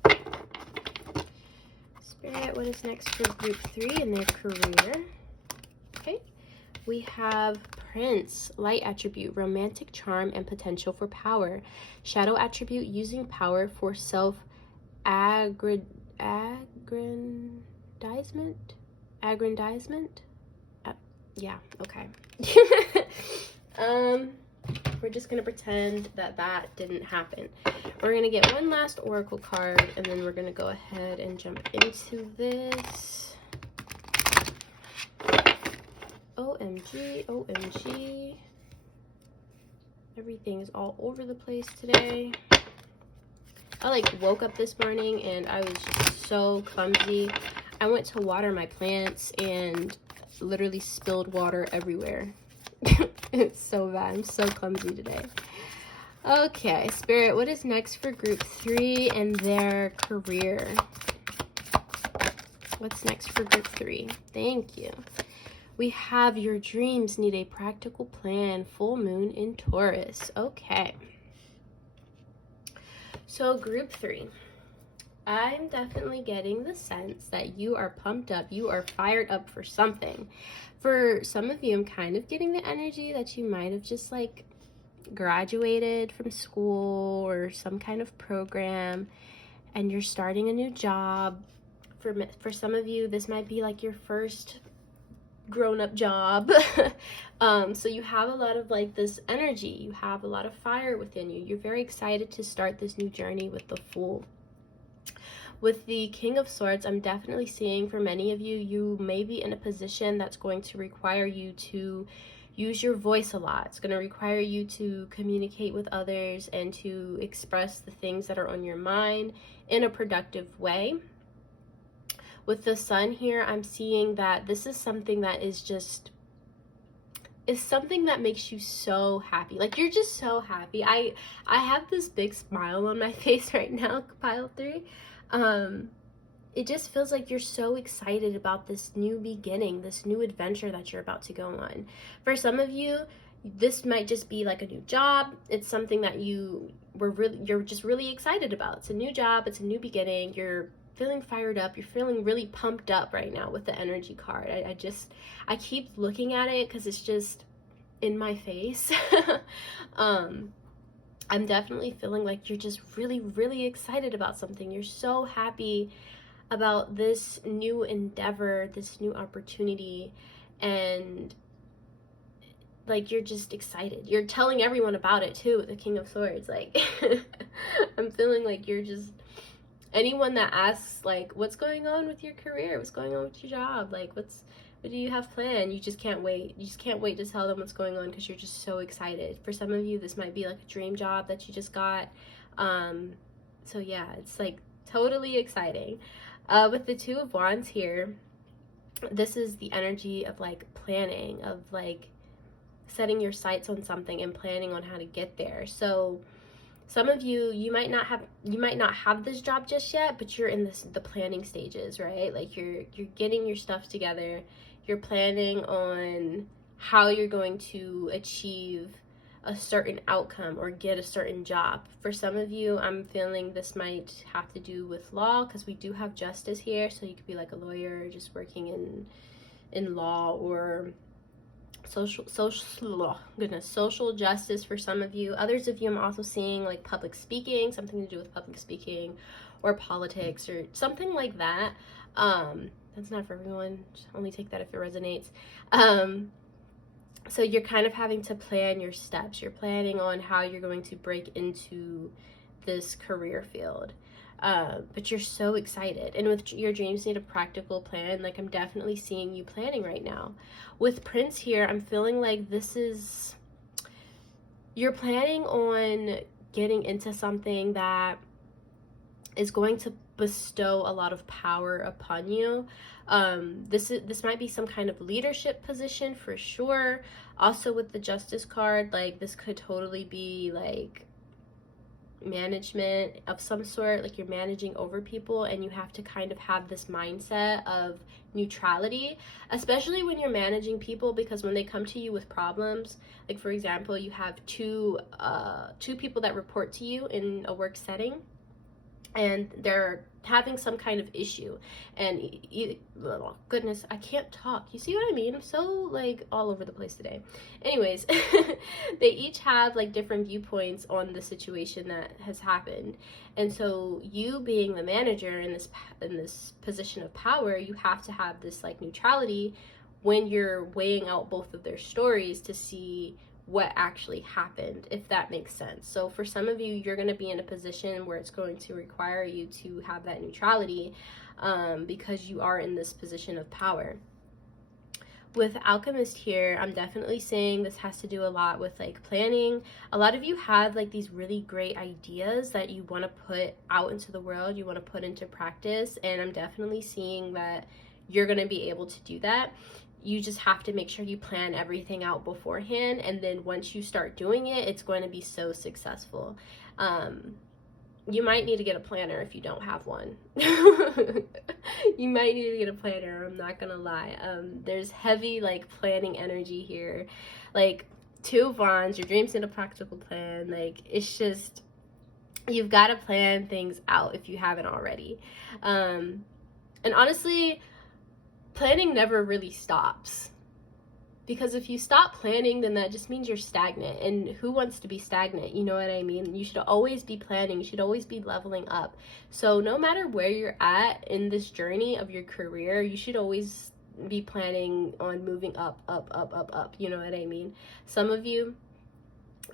Spirit, what is next for group 3 in their career? Okay, we have Prince, light attribute, romantic charm and potential for power. Shadow attribute, using power for self-aggrandizement. Yeah, okay. We're we're just going to pretend that that didn't happen. We're going to get one last oracle card, and then we're going to go ahead and jump into this. OMG, OMG. Everything is all over the place today. I like woke up this morning and I was just so clumsy. I went to water my plants and literally spilled water everywhere. It's so bad. I'm so clumsy today. Okay, Spirit, what is next for group 3 and their career? What's next for group 3? Thank you. We have your dreams need a practical plan. Full moon in Taurus. Okay. So group 3. I'm definitely getting the sense that you are pumped up. You are fired up for something. For some of you, I'm kind of getting the energy that you might have just like graduated from school or some kind of program and you're starting a new job. For some of you, this might be like your first grown-up job. So you have a lot of like this energy. You have a lot of fire within you. You're very excited to start this new journey with the Fool. With the King of Swords, I'm definitely seeing for many of you, you may be in a position that's going to require you to use your voice a lot. It's going to require you to communicate with others and to express the things that are on your mind in a productive way. With the Sun here, I'm seeing that this is something that is something that makes you so happy. Like, you're just so happy. I have this big smile on my face right now, pile 3. It just feels like you're so excited about this new beginning, this new adventure that you're about to go on. For some of you, this might just be like a new job. It's something that you're just really excited about. It's a new job, it's a new beginning. You're feeling fired up. You're feeling really pumped up right now with the energy card. I keep looking at it because it's just in my face. I'm definitely feeling like you're just really, really excited about something. You're so happy about this new endeavor, this new opportunity, and like you're just excited. You're telling everyone about it too with the King of Swords. Like, I'm feeling like you're just, anyone that asks like, what's going on with your career? What's going on with your job? Like, what do you have planned? You just can't wait. You just can't wait to tell them what's going on because you're just so excited. For some of you, this might be like a dream job that you just got. So yeah, it's like totally exciting. With the Two of Wands here, this is the energy of like planning, of like setting your sights on something and planning on how to get there. So some of you, you might not have this job just yet, but you're in the planning stages, right? Like you're getting your stuff together. You're planning on how you're going to achieve a certain outcome or get a certain job. For some of you, I'm feeling this might have to do with law because we do have justice here. So you could be like a lawyer just working in law, or social justice for some of you. Others of you, I'm also seeing like public speaking, something to do with public speaking or politics or something like that. That's not for everyone. Just only take that if it resonates. So you're kind of having to plan your steps. You're planning on how you're going to break into this career field. But you're so excited. And with your dreams need a practical plan, like I'm definitely seeing you planning right now. With Prince here, I'm feeling like you're planning on getting into something that is going to bestow a lot of power upon you. This might be some kind of leadership position for sure. Also with the Justice card, like this could totally be like management of some sort, like you're managing over people and you have to kind of have this mindset of neutrality, especially when you're managing people, because when they come to you with problems, like for example, you have two people that report to you in a work setting and they're having some kind of issue, and oh, goodness, I can't talk. You see what I mean? I'm so like all over the place today. Anyways, they each have like different viewpoints on the situation that has happened, and so you being the manager in this position of power, you have to have this like neutrality when you're weighing out both of their stories to see what actually happened, if that makes sense. So for some of you, you're going to be in a position where it's going to require you to have that neutrality, because you are in this position of power. With Alchemist here, I'm definitely saying this has to do a lot with like planning. A lot of you have like these really great ideas that you want to put out into the world, you want to put into practice, and I'm definitely seeing that you're going to be able to do that. You just have to make sure you plan everything out beforehand, and then once you start doing it, it's going to be so successful. You might need to get a planner if you don't have one. You might need to get a planner, I'm not gonna lie. There's heavy like planning energy here. Like 2 of Wands, your dreams need a practical plan. Like it's just, you've got to plan things out if you haven't already. And honestly, planning never really stops. Because if you stop planning, then that just means you're stagnant. And who wants to be stagnant? You know what I mean? You should always be planning. You should always be leveling up. So no matter where you're at in this journey of your career, you should always be planning on moving up, up, up, up, up. You know what I mean? Some of you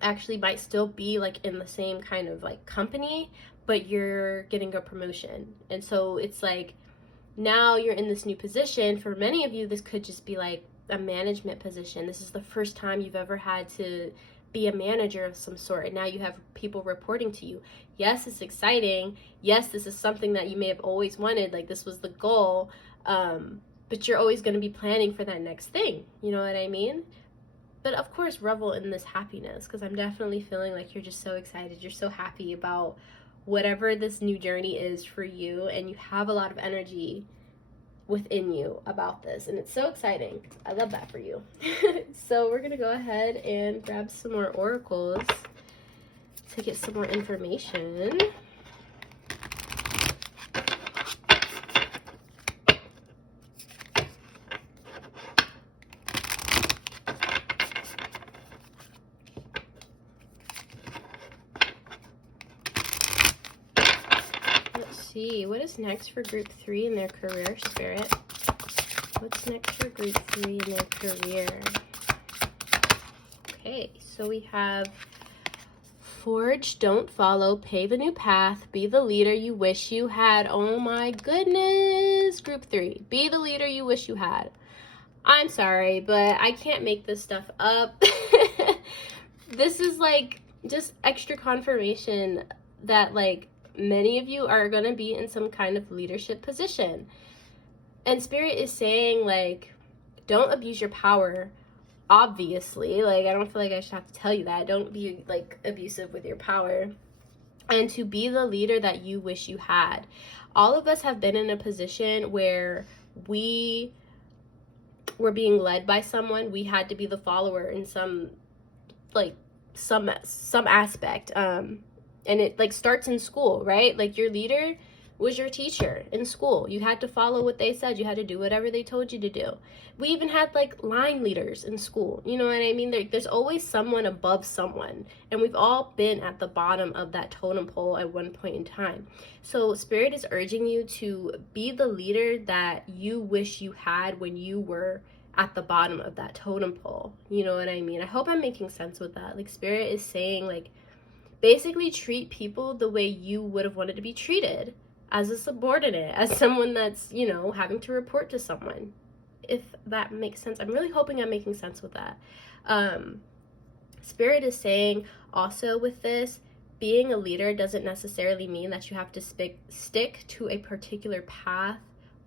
actually might still be like in the same kind of like company, but you're getting a promotion. And so it's like, now you're in this new position. For many of you, this could just be like a management position. This is the first time you've ever had to be a manager of some sort, and now you have people reporting to you. Yes, it's exciting. Yes, this is something that you may have always wanted, like this was the goal, but you're always going to be planning for that next thing. You know what I mean? But of course, revel in this happiness, because I'm definitely feeling like you're just so excited. You're so happy about whatever this new journey is for you, and you have a lot of energy within you about this, and it's so exciting. I love that for you. So we're gonna go ahead and grab some more oracles to get some more information. See what is next for group 3 in their career, Spirit. What's next for group 3 in their career? Okay, so we have forge, don't follow, pave a new path, be the leader you wish you had. Oh my goodness, group 3, be the leader you wish you had. I'm sorry, but I can't make this stuff up. This is like just extra confirmation that like many of you are going to be in some kind of leadership position. And Spirit is saying, like, don't abuse your power, obviously. Like, I don't feel like I should have to tell you that. Don't be, like, abusive with your power. And to be the leader that you wish you had. All of us have been in a position where we were being led by someone. We had to be the follower in some aspect. And it like starts in school, right? Like your leader was your teacher in school. You had to follow what they said. You had to do whatever they told you to do. We even had like line leaders in school. You know what I mean? There's always someone above someone. And we've all been at the bottom of that totem pole at one point in time. So Spirit is urging you to be the leader that you wish you had when you were at the bottom of that totem pole. You know what I mean? I hope I'm making sense with that. Like Spirit is saying, like, basically treat people the way you would have wanted to be treated, as a subordinate, as someone that's, you know, having to report to someone, if that makes sense. I'm really hoping I'm making sense with that. Spirit is saying also with this, being a leader doesn't necessarily mean that you have to stick to a particular path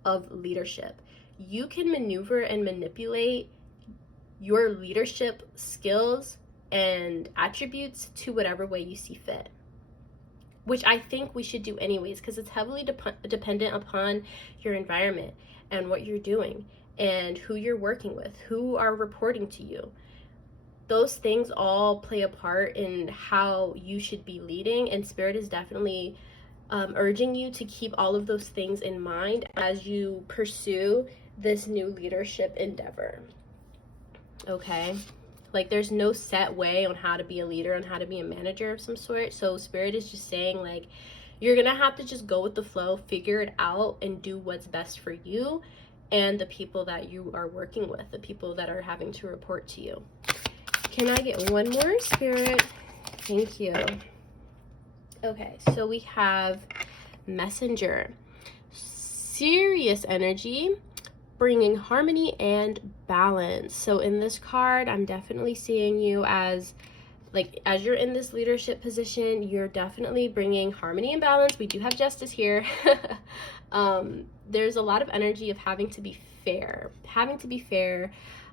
of leadership. You can maneuver and manipulate your leadership skills and attributes to whatever way you see fit, which I think we should do anyways, because it's heavily dependent upon your environment and what you're doing and who you're working with, who are reporting to you. Those things all play a part in how you should be leading, and Spirit is definitely urging you to keep all of those things in mind as you pursue this new leadership endeavor. Okay? Like, there's no set way on how to be a leader, on how to be a manager of some sort. So Spirit is just saying, like, you're gonna have to just go with the flow, figure it out, and do what's best for you and the people that you are working with, the people that are having to report to you. Can I get one more, Spirit? Thank you. Okay, so we have Messenger. Serious energy, bringing harmony and balance. So in this card, I'm definitely seeing you as, like, as you're in this leadership position, you're definitely bringing harmony and balance. We do have Justice here. There's a lot of energy of having to be fair.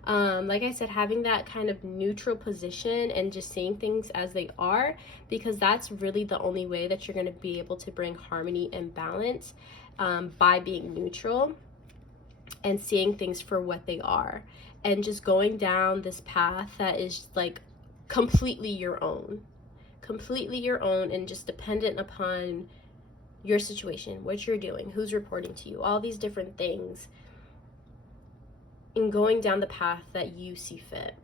Like I said, having that kind of neutral position and just seeing things as they are, because that's really the only way that you're going to be able to bring harmony and balance, by being neutral and seeing things for what they are, and just going down this path that is like completely your own, and just dependent upon your situation, what you're doing, who's reporting to you, all these different things, and going down the path that you see fit.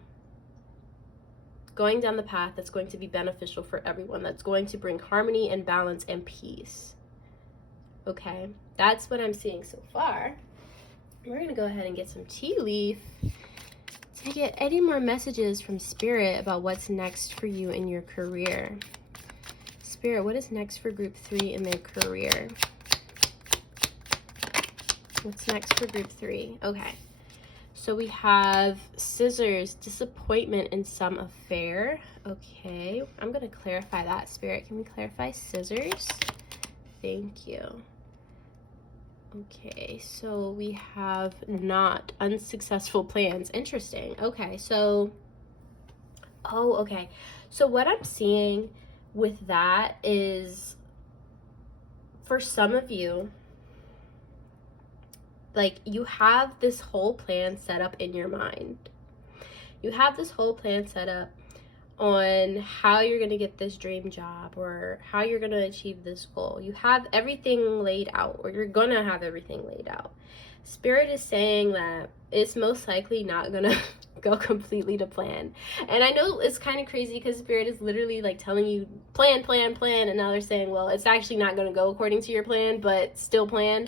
Going down the path that's going to be beneficial for everyone, that's going to bring harmony and balance and peace. Okay, that's what I'm seeing so far. We're going to go ahead and get some tea leaf to get any more messages from Spirit about what's next for you in your career. Spirit, what is next for group 3 in their career? What's next for group 3? Okay. So we have Scissors, disappointment in some affair. Okay, I'm going to clarify that, Spirit. Can we clarify Scissors? Thank you. Okay, so we have not unsuccessful plans. Interesting. Okay, so, okay. So what I'm seeing with that is, for some of you, like, you have this whole plan set up in your mind. You have this whole plan set up on how you're going to get this dream job or how you're going to achieve this goal. You have everything laid out, or you're going to have everything laid out. Spirit is saying that it's most likely not going to go completely to plan. And I know it's kind of crazy because Spirit is literally like telling you plan, and now they're saying, well, it's actually not going to go according to your plan, but still plan.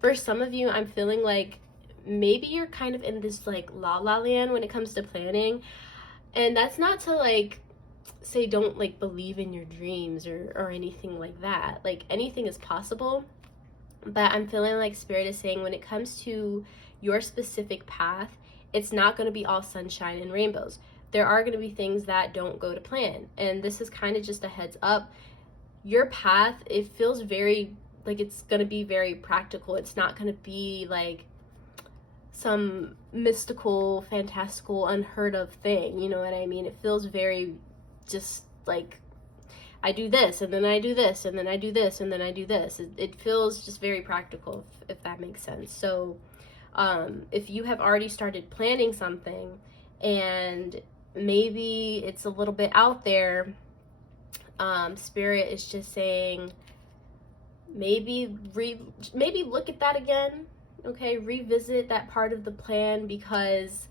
For some of you, I'm feeling like maybe you're kind of in this like la la land when it comes to planning. And that's not to like say don't like believe in your dreams or anything like that. Like, anything is possible. But I'm feeling like Spirit is saying when it comes to your specific path, it's not going to be all sunshine and rainbows. There are going to be things that don't go to plan. And this is kind of just a heads up. Your path, it feels very like it's going to be very practical. It's not going to be like some mystical, fantastical, unheard of thing. You know what I mean? It feels very just like, I do this, and then I do this, and then I do this, and then I do this. It feels just very practical, if that makes sense. So if you have already started planning something and maybe it's a little bit out there, Spirit is just saying, maybe look at that again. Okay, revisit that part of the plan, because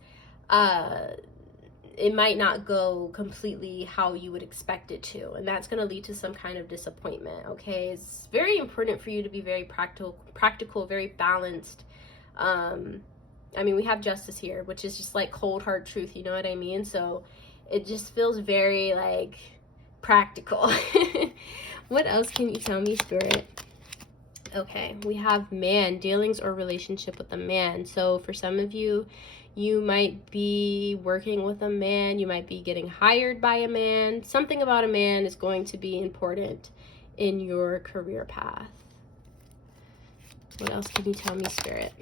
it might not go completely how you would expect it to, and that's going to lead to some kind of disappointment. Okay, it's very important for you to be very practical, very balanced. I mean, we have Justice here, which is just like cold hard truth, you know what I mean? So it just feels very like practical. What else can you tell me, Spirit? Okay, we have man, dealings or relationship with a man. So for some of you, you might be working with a man, you might be getting hired by a man. Something about a man is going to be important in your career path. What else can you tell me, Spirit?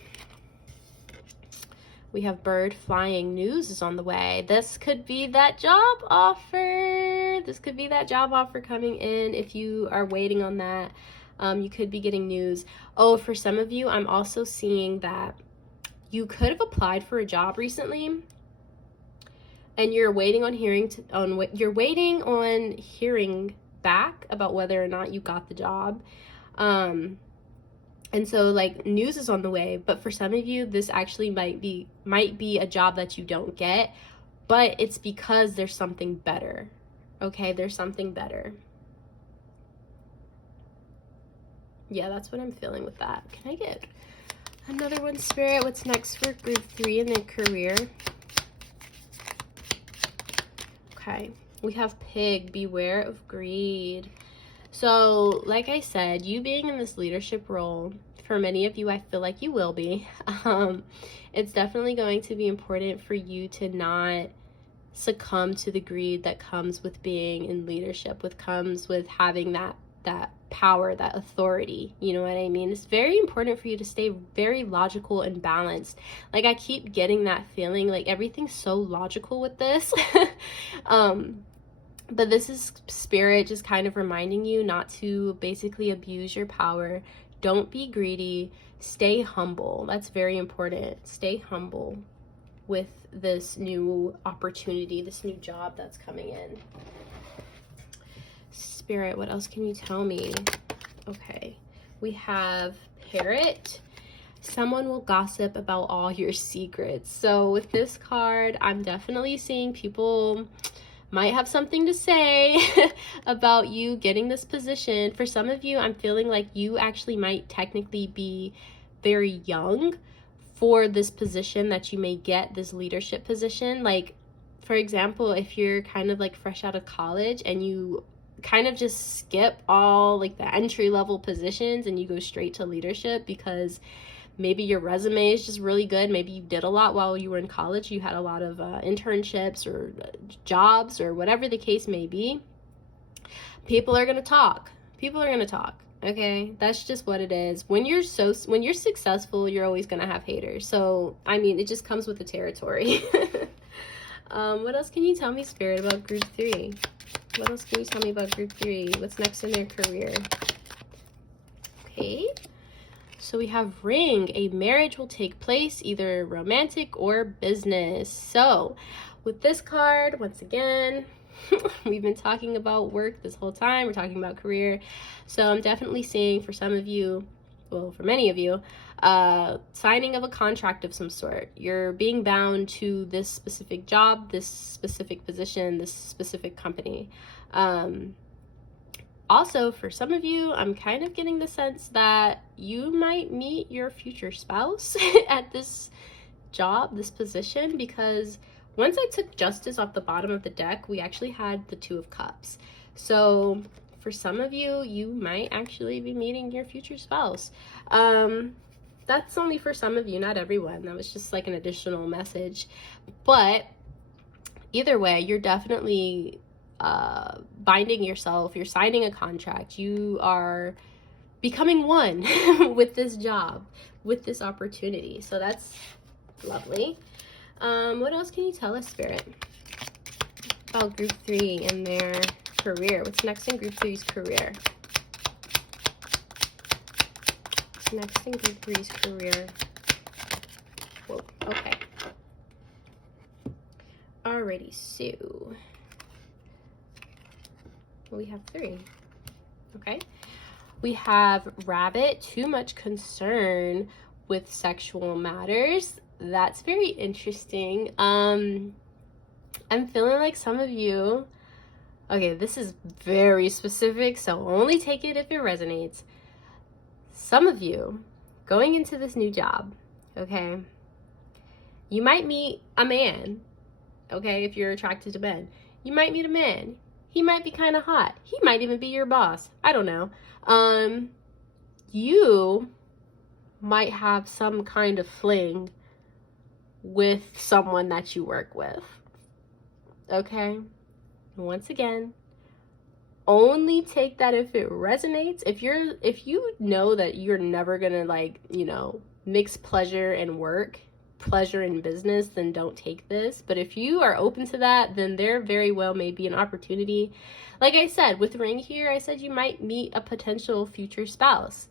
We have bird flying, news is on the way. This could be that job offer. This could be that job offer coming in. If you are waiting on that, you could be getting news. Oh, for some of you, I'm also seeing that you could have applied for a job recently, and you're waiting on hearing back about whether or not you got the job. And so like news is on the way, but for some of you, this actually might be a job that you don't get, but it's because there's something better. Okay, there's something better. Yeah, that's what I'm feeling with that. Can I get another one, Spirit? What's next for group 3 in their career? Okay, we have Pig, beware of greed. So, like I said, you being in this leadership role, for many of you, I feel like you will be. It's definitely going to be important for you to not succumb to the greed that comes with being in leadership, comes with having that power, that authority. You know what I mean? It's very important for you to stay very logical and balanced. Like, I keep getting that feeling like everything's so logical with this. But this is Spirit just kind of reminding you not to basically abuse your power. Don't be greedy. Stay humble. That's very important. Stay humble with this new opportunity, this new job that's coming in. Spirit, what else can you tell me? Okay, we have Parrot. Someone will gossip about all your secrets. So with this card, I'm definitely seeing people might have something to say about you getting this position. For some of you, I'm feeling like you actually might technically be very young for this position that you may get, this leadership position. Like, for example, if you're kind of like fresh out of college and you kind of just skip all like the entry level positions and you go straight to leadership because maybe your resume is just really good. Maybe you did a lot while you were in college. You had a lot of internships or jobs or whatever the case may be. People are going to talk. Okay, that's just what it is. When you're successful, you're always going to have haters. So, I mean, it just comes with the territory. What else can you tell me, Spirit, about group 3? What else can you tell me about group 3? What's next in their career? Okay. So we have Ring. A marriage will take place, either romantic or business. So with this card, once again, we've been talking about work this whole time. We're talking about career. So I'm definitely seeing for some of you, well, for many of you, signing of a contract of some sort. You're being bound to this specific job, this specific position, this specific company. Also, for some of you, I'm kind of getting the sense that you might meet your future spouse at this job, this position, because once I took Justice off the bottom of the deck, we actually had the Two of Cups. So for some of you, you might actually be meeting your future spouse. That's only for some of you, not everyone. That was just like an additional message. But either way, you're definitely binding yourself. You're signing a contract. You are becoming one with this job, with this opportunity. So that's lovely. What else can you tell us, Spirit, about group 3 and their career? What's next in group 3's career? What's next in group 3's career? Whoa, okay. Alrighty, so we have 3. Okay. We have Rabbit, too much concern with sexual matters. That's very interesting. I'm feeling like some of you, okay, this is very specific, so only take it if it resonates. Some of you going into this new job, okay, you might meet a man, okay, if you're attracted to men. You might meet a man. He might be kind of hot. He might even be your boss. I don't know. You might have some kind of fling with someone that you work with. Okay? Once again, only take that if it resonates. If you know that you're never gonna, like, you know, mix pleasure and work, pleasure in business, then don't take this. But if you are open to that, then there very well may be an opportunity. Like I said, with Ring here, I said you might meet a potential future spouse.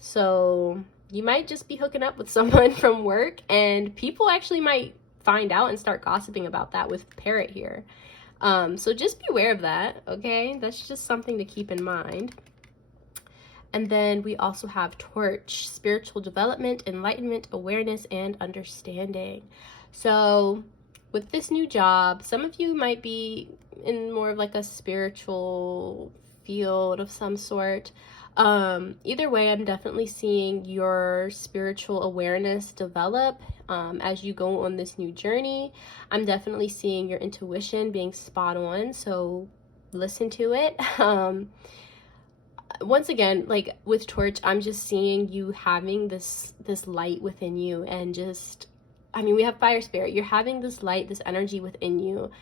So you might just be hooking up with someone from work, and people actually might find out and start gossiping about that with Parrot here. So just beware of that, okay? That's just something to keep in mind. And then we also have Torch, spiritual development, enlightenment, awareness, and understanding. So with this new job, some of you might be in more of like a spiritual field of some sort. Either way, I'm definitely seeing your spiritual awareness develop as you go on this new journey. I'm definitely seeing your intuition being spot on, so listen to it. Once again, like with Torch, I'm just seeing you having this light within you, and just, I mean, we have fire spirit. You're having this light, this energy within you,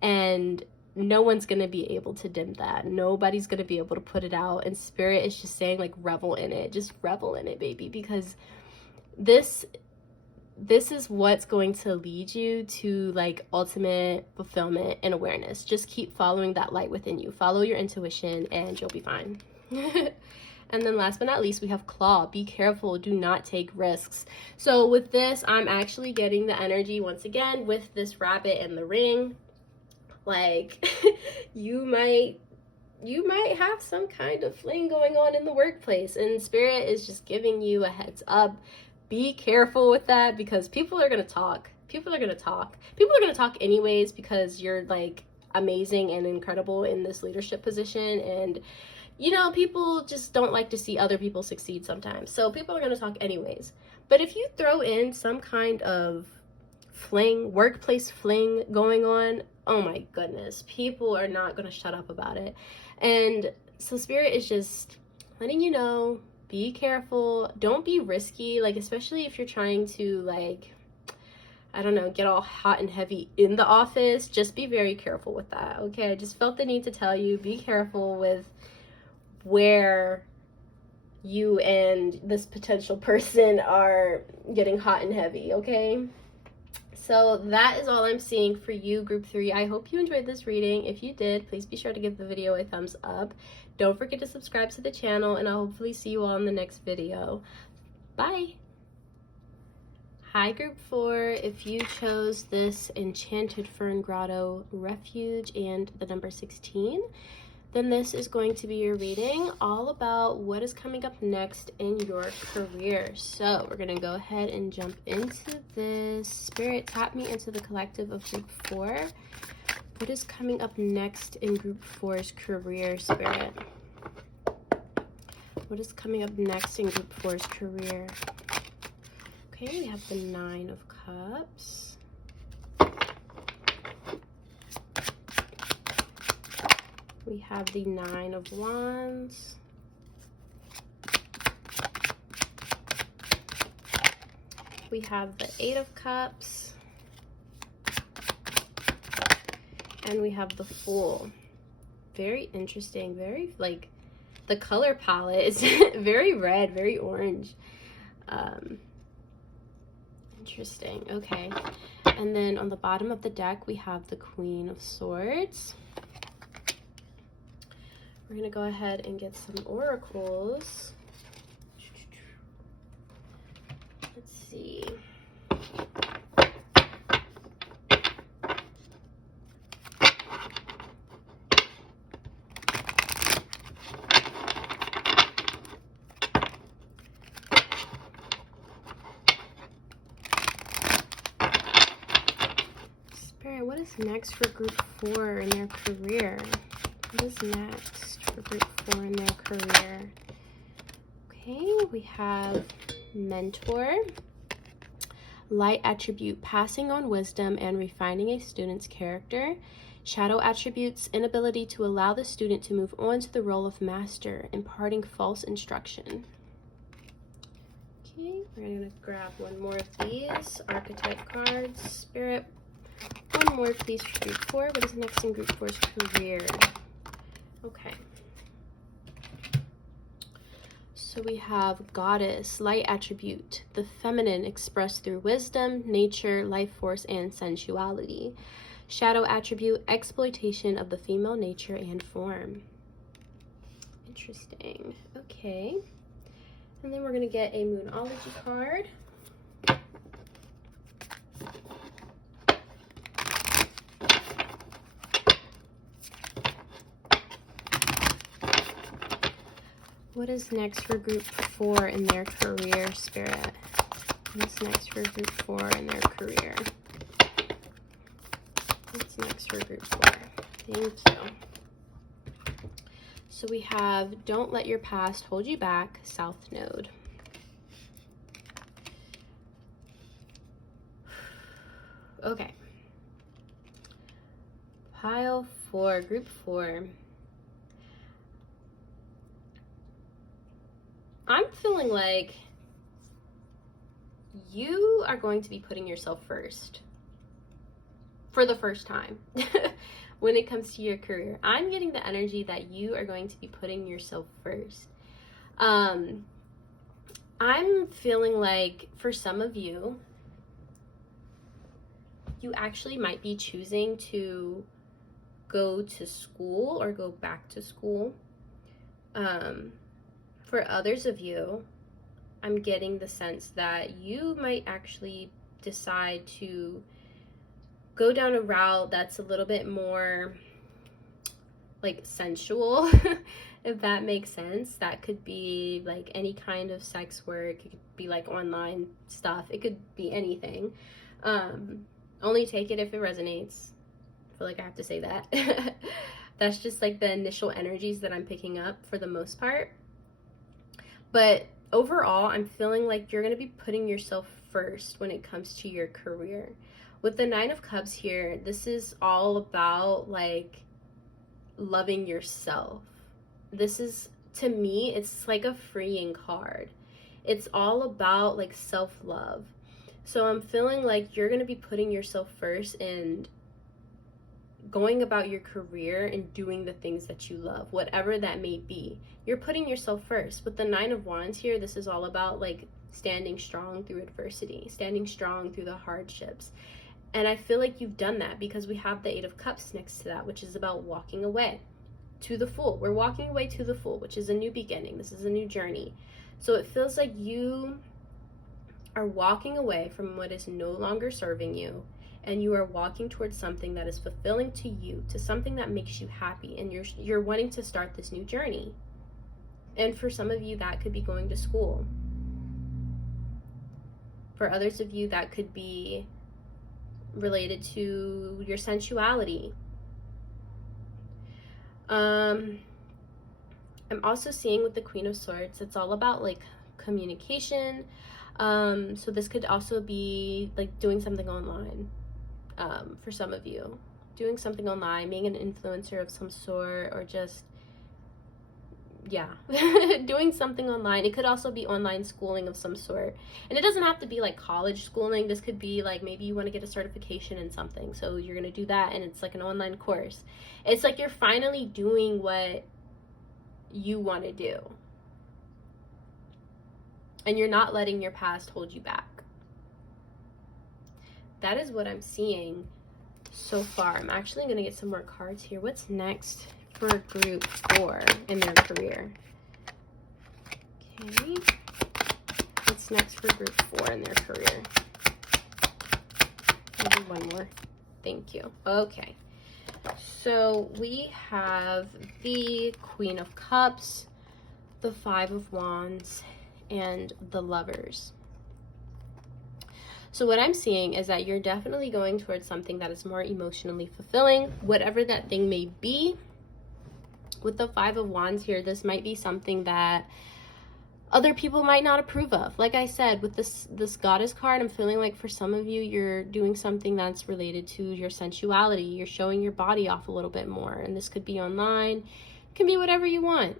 and no one's gonna be able to dim that. Nobody's gonna be able to put it out. And spirit is just saying, like, revel in it. Just revel in it, baby, because this is what's going to lead you to like ultimate fulfillment and awareness. Just keep following that light within you. Follow your intuition and you'll be fine. And then last but not least, we have Claw. Be careful. Do not take risks. So with this, I'm actually getting the energy once again with this rabbit and the ring. Like, you might have some kind of fling going on in the workplace, and spirit is just giving you a heads up. Be careful with that, because people are going to talk. People are going to talk anyways, because you're like amazing and incredible in this leadership position. And you know, people just don't like to see other people succeed sometimes. So people are going to talk anyways. But if you throw in some kind of fling, workplace fling going on, oh my goodness, people are not going to shut up about it. And so spirit is just letting you know, be careful. Don't be risky, like, especially if you're trying to, like, I don't know, get all hot and heavy in the office. Just be very careful with that, okay? I just felt the need to tell you, be careful with where you and this potential person are getting hot and heavy, okay? So that is all I'm seeing for you, Group 3. I hope you enjoyed this reading. If you did, please be sure to give the video a thumbs up. Don't forget to subscribe to the channel, and I'll hopefully see you all in the next video. Bye! Hi, Group 4. If you chose this Enchanted Fern Grotto Refuge and the number 16, then this is going to be your reading all about what is coming up next in your career. So we're going to go ahead and jump into this. Spirit, tap me into the collective of Group 4. What is coming up next in Group 4's career, Spirit? What is coming up next in Group 4's career? Okay, we have the 9 of Cups. We have the 9 of Wands. We have the 8 of Cups. And we have the Fool. Very interesting. Very, like, the color palette is very red, very orange. Interesting. Okay. And then on the bottom of the deck, we have the Queen of Swords. We're going to go ahead and get some oracles. Let's see. Spirit, what is next for Group 4 in their career? What is next for Group 4 in their career? Okay, we have Mentor, Light Attribute, passing on wisdom and refining a student's character. Shadow Attributes, inability to allow the student to move on to the role of Master, imparting false instruction. Okay, we're going to grab one more of these Archetype cards. Spirit, one more please for Group 4. What is next in Group 4's career? Okay. So we have Goddess, Light Attribute, the feminine expressed through wisdom, nature, life force, and sensuality. Shadow Attribute, exploitation of the female nature and form. Interesting. Okay. And then we're going to get a Moonology card. What is next for Group 4 in their career, Spirit? What's next for Group 4 in their career? What's next for Group 4? Thank you. So we have don't let your past hold you back, South Node. Okay. Pile 4, group 4. I'm feeling like you are going to be putting yourself first for the first time when it comes to your career. I'm getting the energy that you are going to be putting yourself first. I'm feeling like for some of you, you actually might be choosing to go to school or go back to school. For others of you, I'm getting the sense that you might actually decide to go down a route that's a little bit more like sensual, if that makes sense. That could be like any kind of sex work. It could be like online stuff. It could be anything. Only take it if it resonates. I feel like I have to say that. That's just like the initial energies that I'm picking up for the most part. But overall, I'm feeling like you're going to be putting yourself first when it comes to your career. With the 9 of Cups here, this is all about like loving yourself. This is, to me, it's like a freeing card. It's all about like self-love. So I'm feeling like you're going to be putting yourself first and going about your career and doing the things that you love, whatever that may be. You're putting yourself first. With the 9 of Wands here, this is all about like standing strong through adversity, standing strong through the hardships. And I feel like you've done that because we have the 8 of Cups next to that, which is about walking away to the Fool. We're walking away to the Fool, which is a new beginning. This is a new journey. So it feels like you are walking away from what is no longer serving you, and you are walking towards something that is fulfilling to you, to something that makes you happy, and you're wanting to start this new journey. And for some of you, that could be going to school. For others of you, that could be related to your sensuality. I'm also seeing with the Queen of Swords, it's all about like communication. So this could also be like doing something online. For some of you, doing something online, being an influencer of some sort, or just, yeah, doing something online. It could also be online schooling of some sort. And it doesn't have to be like college schooling. This could be like maybe you want to get a certification in something. So you're going to do that, and it's like an online course. It's like you're finally doing what you want to do. And you're not letting your past hold you back. That is what I'm seeing so far. I'm actually going to get some more cards here. What's next for group 4 in their career? Okay. What's next for group 4 in their career? I'll do one more. Thank you. Okay. So we have the Queen of Cups, the 5 of Wands, and the Lovers. So what I'm seeing is that you're definitely going towards something that is more emotionally fulfilling, whatever that thing may be. With the 5 of Wands here, this might be something that other people might not approve of. Like I said, with this Goddess card, I'm feeling like for some of you, you're doing something that's related to your sensuality. You're showing your body off a little bit more, and this could be online. It can be whatever you want.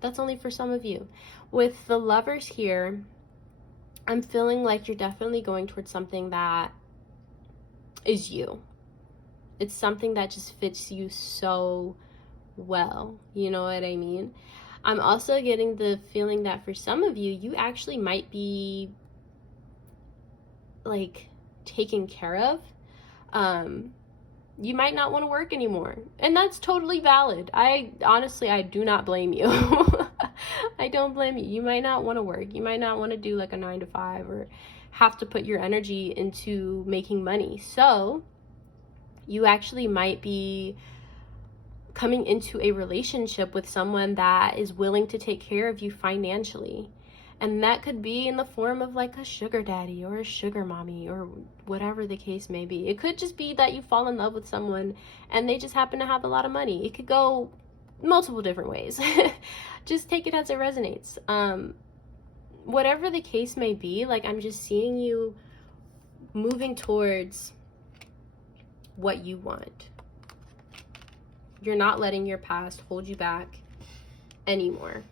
That's only for some of you. With the Lovers here, I'm feeling like you're definitely going towards something that is you. It's something that just fits you so well. You know what I mean? I'm also getting the feeling that for some of you, you actually might be like taken care of. You might not want to work anymore, and that's totally valid. I do not blame you. I don't blame you. You might not want to work. You might not want to do like a 9 to 5 or have to put your energy into making money. So you actually might be coming into a relationship with someone that is willing to take care of you financially. And that could be in the form of like a sugar daddy or a sugar mommy or whatever the case may be. It could just be that you fall in love with someone and they just happen to have a lot of money. It could go multiple different ways. Just take it as it resonates. Whatever the case may be, like, I'm just seeing you moving towards what you want. You're not letting your past hold you back anymore.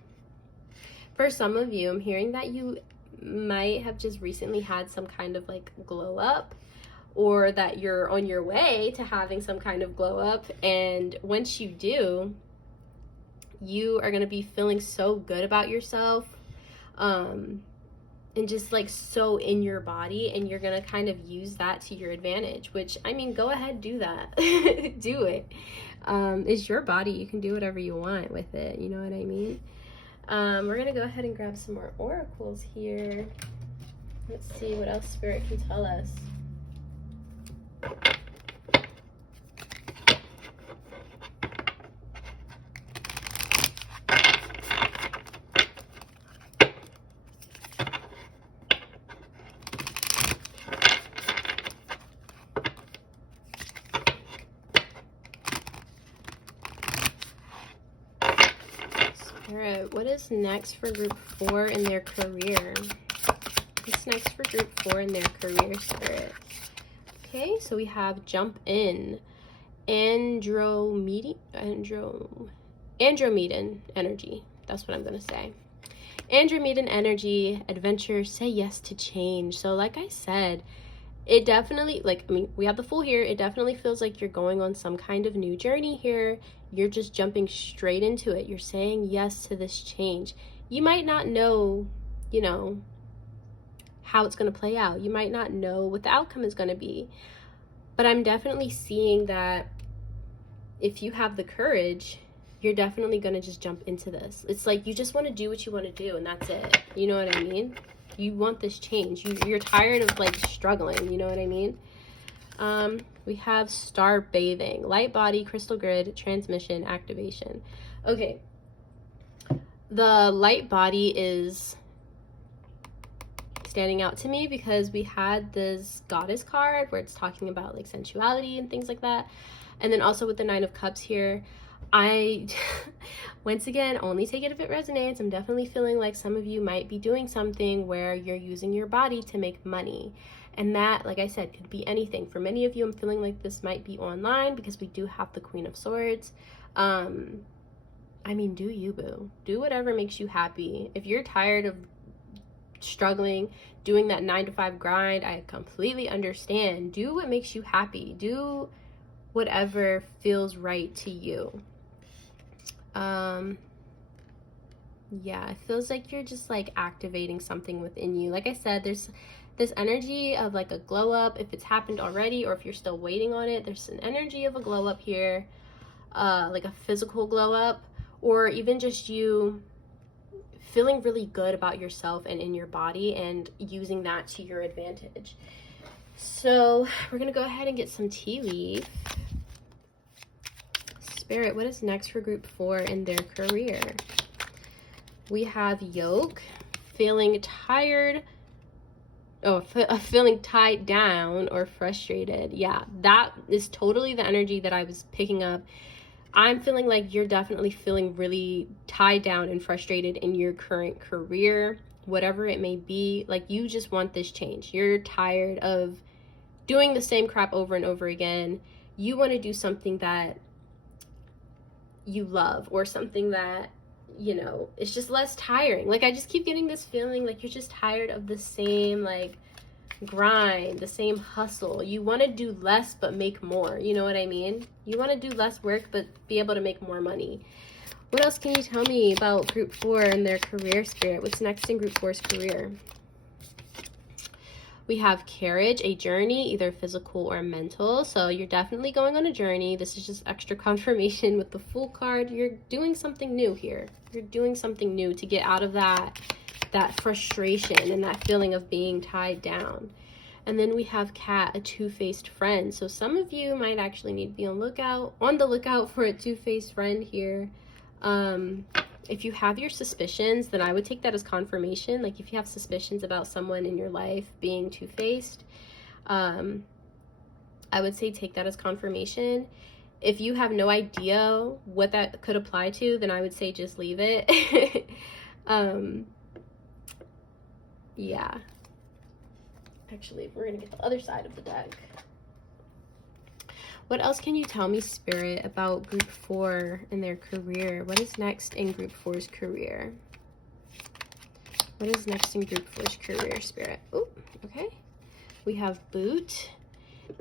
For some of you, I'm hearing that you might have just recently had some kind of like glow up, or that you're on your way to having some kind of glow up, and once you do, you are going to be feeling so good about yourself, and just like so in your body, and you're going to kind of use that to your advantage, which, I mean, go ahead, do that. Do it. It's your body. You can do whatever you want with it, you know what I mean? We're going to go ahead and grab some more oracles here. Let's see what else Spirit can tell us. Spirit, what is next for group 4 in their career? What's next for group 4 in their career, Spirit? Okay, so we have jump in. Andromedan energy. That's what I'm going to say. Andromedan energy, adventure, say yes to change. So like I said, it definitely, like, I mean, we have the Fool here. It definitely feels like you're going on some kind of new journey here. You're just jumping straight into it. You're saying yes to this change. You might not know, you know, how it's going to play out. You might not know what the outcome is going to be. But I'm definitely seeing that if you have the courage, you're definitely going to just jump into this. It's like you just want to do what you want to do, and that's it. You know what I mean? You want this change. You're tired of like struggling. You know what I mean? We have star bathing, light body, crystal grid, transmission, activation. Okay. The light body is standing out to me because we had this goddess card where it's talking about like sensuality and things like that. And then also with the 9 of Cups here, I, once again, only take it if it resonates. I'm definitely feeling like some of you might be doing something where you're using your body to make money. And that, like I said, could be anything. For many of you, I'm feeling like this might be online because we do have the Queen of Swords. I mean, do you, boo. Do whatever makes you happy. If you're tired of struggling, doing that 9-to-5 grind, I completely understand. Do what makes you happy. Do whatever feels right to you. Yeah, it feels like you're just like activating something within you. Like I said, there's this energy of like a glow up, if it's happened already or if you're still waiting on it. There's an energy of a glow up here, like a physical glow up, or even just you feeling really good about yourself and in your body and using that to your advantage. So we're gonna go ahead and get some tea leaf. Spirit, what is next for group 4 in their career? We have yoke, feeling tired, feeling tied down or frustrated. Yeah, that is totally the energy that I was picking up. I'm feeling like you're definitely feeling really tied down and frustrated in your current career, whatever it may be. Like, you just want this change. You're tired of doing the same crap over and over again. You want to do something that you love, or something that, you know, it's just less tiring. Like, I just keep getting this feeling like you're just tired of the same like grind, the same hustle. You want to do less but make more. You know what I mean? You want to do less work but be able to make more money. What else can you tell me about group 4 and their career, Spirit? What's next in group 4's career? We have carriage, a journey, either physical or mental. So you're definitely going on a journey. This is just extra confirmation with the Fool card. You're doing something new here. You're doing something new to get out of that frustration and that feeling of being tied down. And then we have cat, a two-faced friend. So some of you might actually need to be on the lookout for a two-faced friend here. If you have your suspicions, then I would take that as confirmation. Like, if you have suspicions about someone in your life being two-faced, I would say take that as confirmation. If you have no idea what that could apply to, then I would say just leave it. Yeah. Actually, we're gonna get the other side of the deck. What else can you tell me, Spirit, about group 4 and their career? What is next in group 4's career? What is next in group 4's career, Spirit? Oh, okay. We have boot.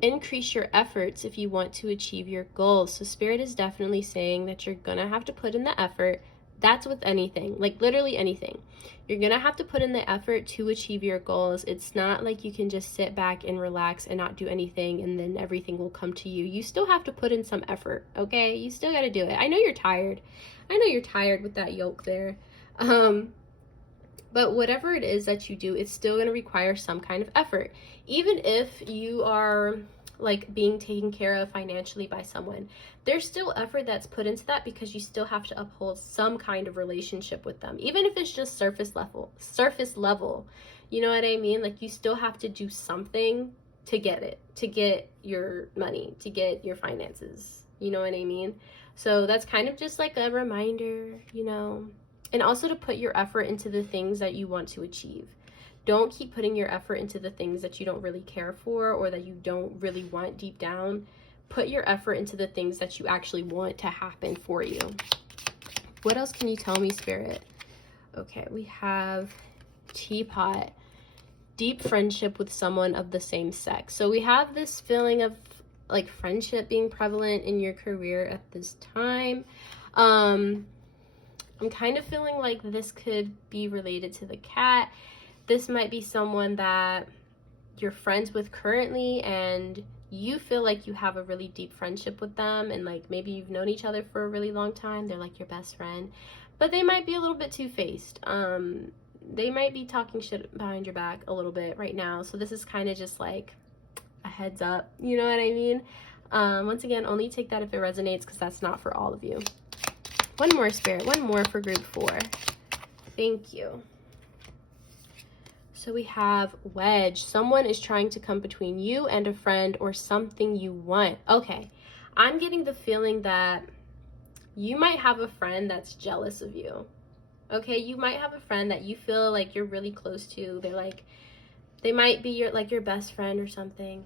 Increase your efforts if you want to achieve your goals. So Spirit is definitely saying that you're gonna have to put in the effort. That's with anything, like literally anything. You're gonna have to put in the effort to achieve your goals. It's not like you can just sit back and relax and not do anything and then everything will come to you. You still have to put in some effort, okay? You still gotta do it. I know you're tired. I know you're tired with that yoke there. But whatever it is that you do, it's still going to require some kind of effort. Even if you are like being taken care of financially by someone, there's still effort that's put into that because you still have to uphold some kind of relationship with them. Even if it's just surface level. You know what I mean? Like you still have to do something to get it, to get your money, to get your finances. You know what I mean? So that's kind of just like a reminder, you know. And also to put your effort into the things that you want to achieve. Don't keep putting your effort into the things that you don't really care for or that you don't really want deep down. Put your effort into the things that you actually want to happen for you. What else can you tell me, Spirit? Okay, we have teapot. Deep friendship with someone of the same sex. So we have this feeling of like friendship being prevalent in your career at this time. I'm kind of feeling like this could be related to the cat. This might be someone that you're friends with currently and you feel like you have a really deep friendship with them and like maybe you've known each other for a really long time. They're like your best friend, but they might be a little bit two-faced. They might be talking shit behind your back a little bit right now. So this is kind of just like a heads up, you know what I mean? Once again, only take that if it resonates because that's not for all of you. One more, Spirit. One more for group 4. Thank you. So we have wedge. Someone is trying to come between you and a friend or something you want. Okay. I'm getting the feeling that you might have a friend that's jealous of you. Okay. You might have a friend that you feel like you're really close to. They might be your best friend or something.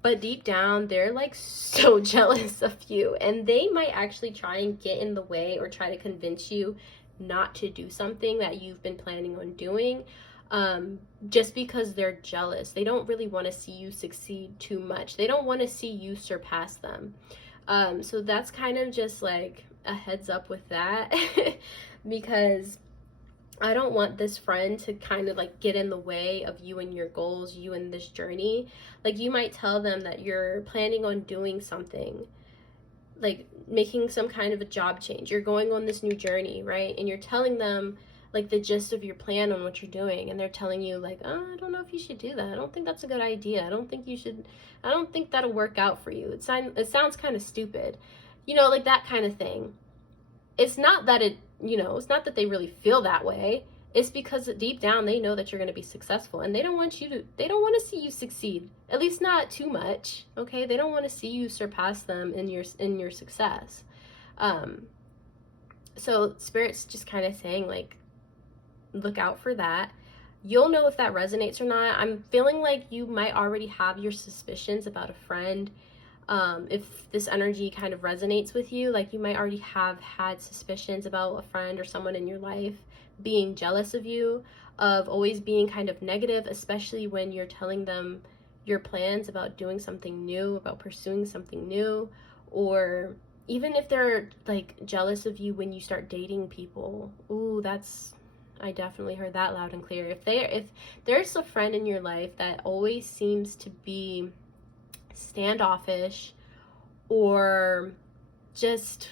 But deep down, they're like so jealous of you and they might actually try and get in the way or try to convince you not to do something that you've been planning on doing just because they're jealous. They don't really want to see you succeed too much. They don't want to see you surpass them. So that's kind of just like a heads up with that because I don't want this friend to kind of like get in the way of you and your goals, you and this journey. Like you might tell them that you're planning on doing something, like making some kind of a job change. You're going on this new journey, right? And you're telling them like the gist of your plan on what you're doing. And they're telling you like, oh, I don't know if you should do that. I don't think that's a good idea. I don't think that'll work out for you. It sounds kind of stupid, you know, like that kind of thing. It's not that it's not that they really feel that way. It's because deep down they know that you're going to be successful and they don't want to see you succeed, at least not too much. Okay. They don't want to see you surpass them in your success. So Spirit's just kind of saying like, look out for that. You'll know if that resonates or not. I'm feeling like you might already have your suspicions about a friend. If this energy kind of resonates with you, like you might already have had suspicions about a friend or someone in your life being jealous of you, of always being kind of negative, especially when you're telling them your plans about doing something new, about pursuing something new, or even if they're like jealous of you when you start dating people. Ooh, I definitely heard that loud and clear. If there's a friend in your life that always seems to be standoffish or just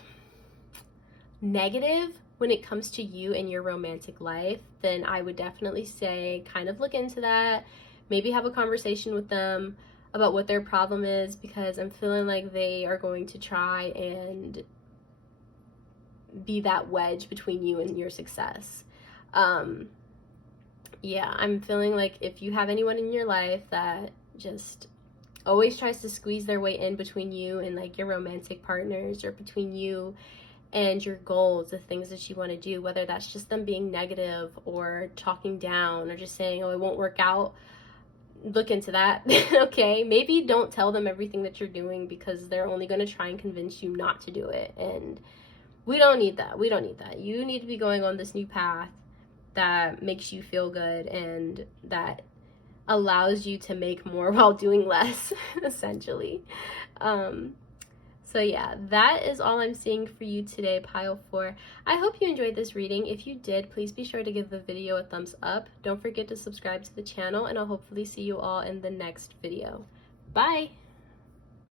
negative when it comes to you and your romantic life, then I would definitely say kind of look into that. Maybe have a conversation with them about what their problem is, because I'm feeling like they are going to try and be that wedge between you and your success. Yeah, I'm feeling like if you have anyone in your life that just always tries to squeeze their way in between you and like your romantic partners, or between you and your goals, the things that you want to do, whether that's just them being negative or talking down or just saying, oh, it won't work out. Look into that. Okay, maybe don't tell them everything that you're doing, because they're only going to try and convince you not to do it, and we don't need that. We don't need that. You need to be going on this new path that makes you feel good and that allows you to make more while doing less, essentially. So yeah, that is all I'm seeing for you today, pile 4. I hope you enjoyed this reading. If you did, please be sure to give the video a thumbs up. Don't forget to subscribe to the channel, and I'll hopefully see you all in the next video. Bye!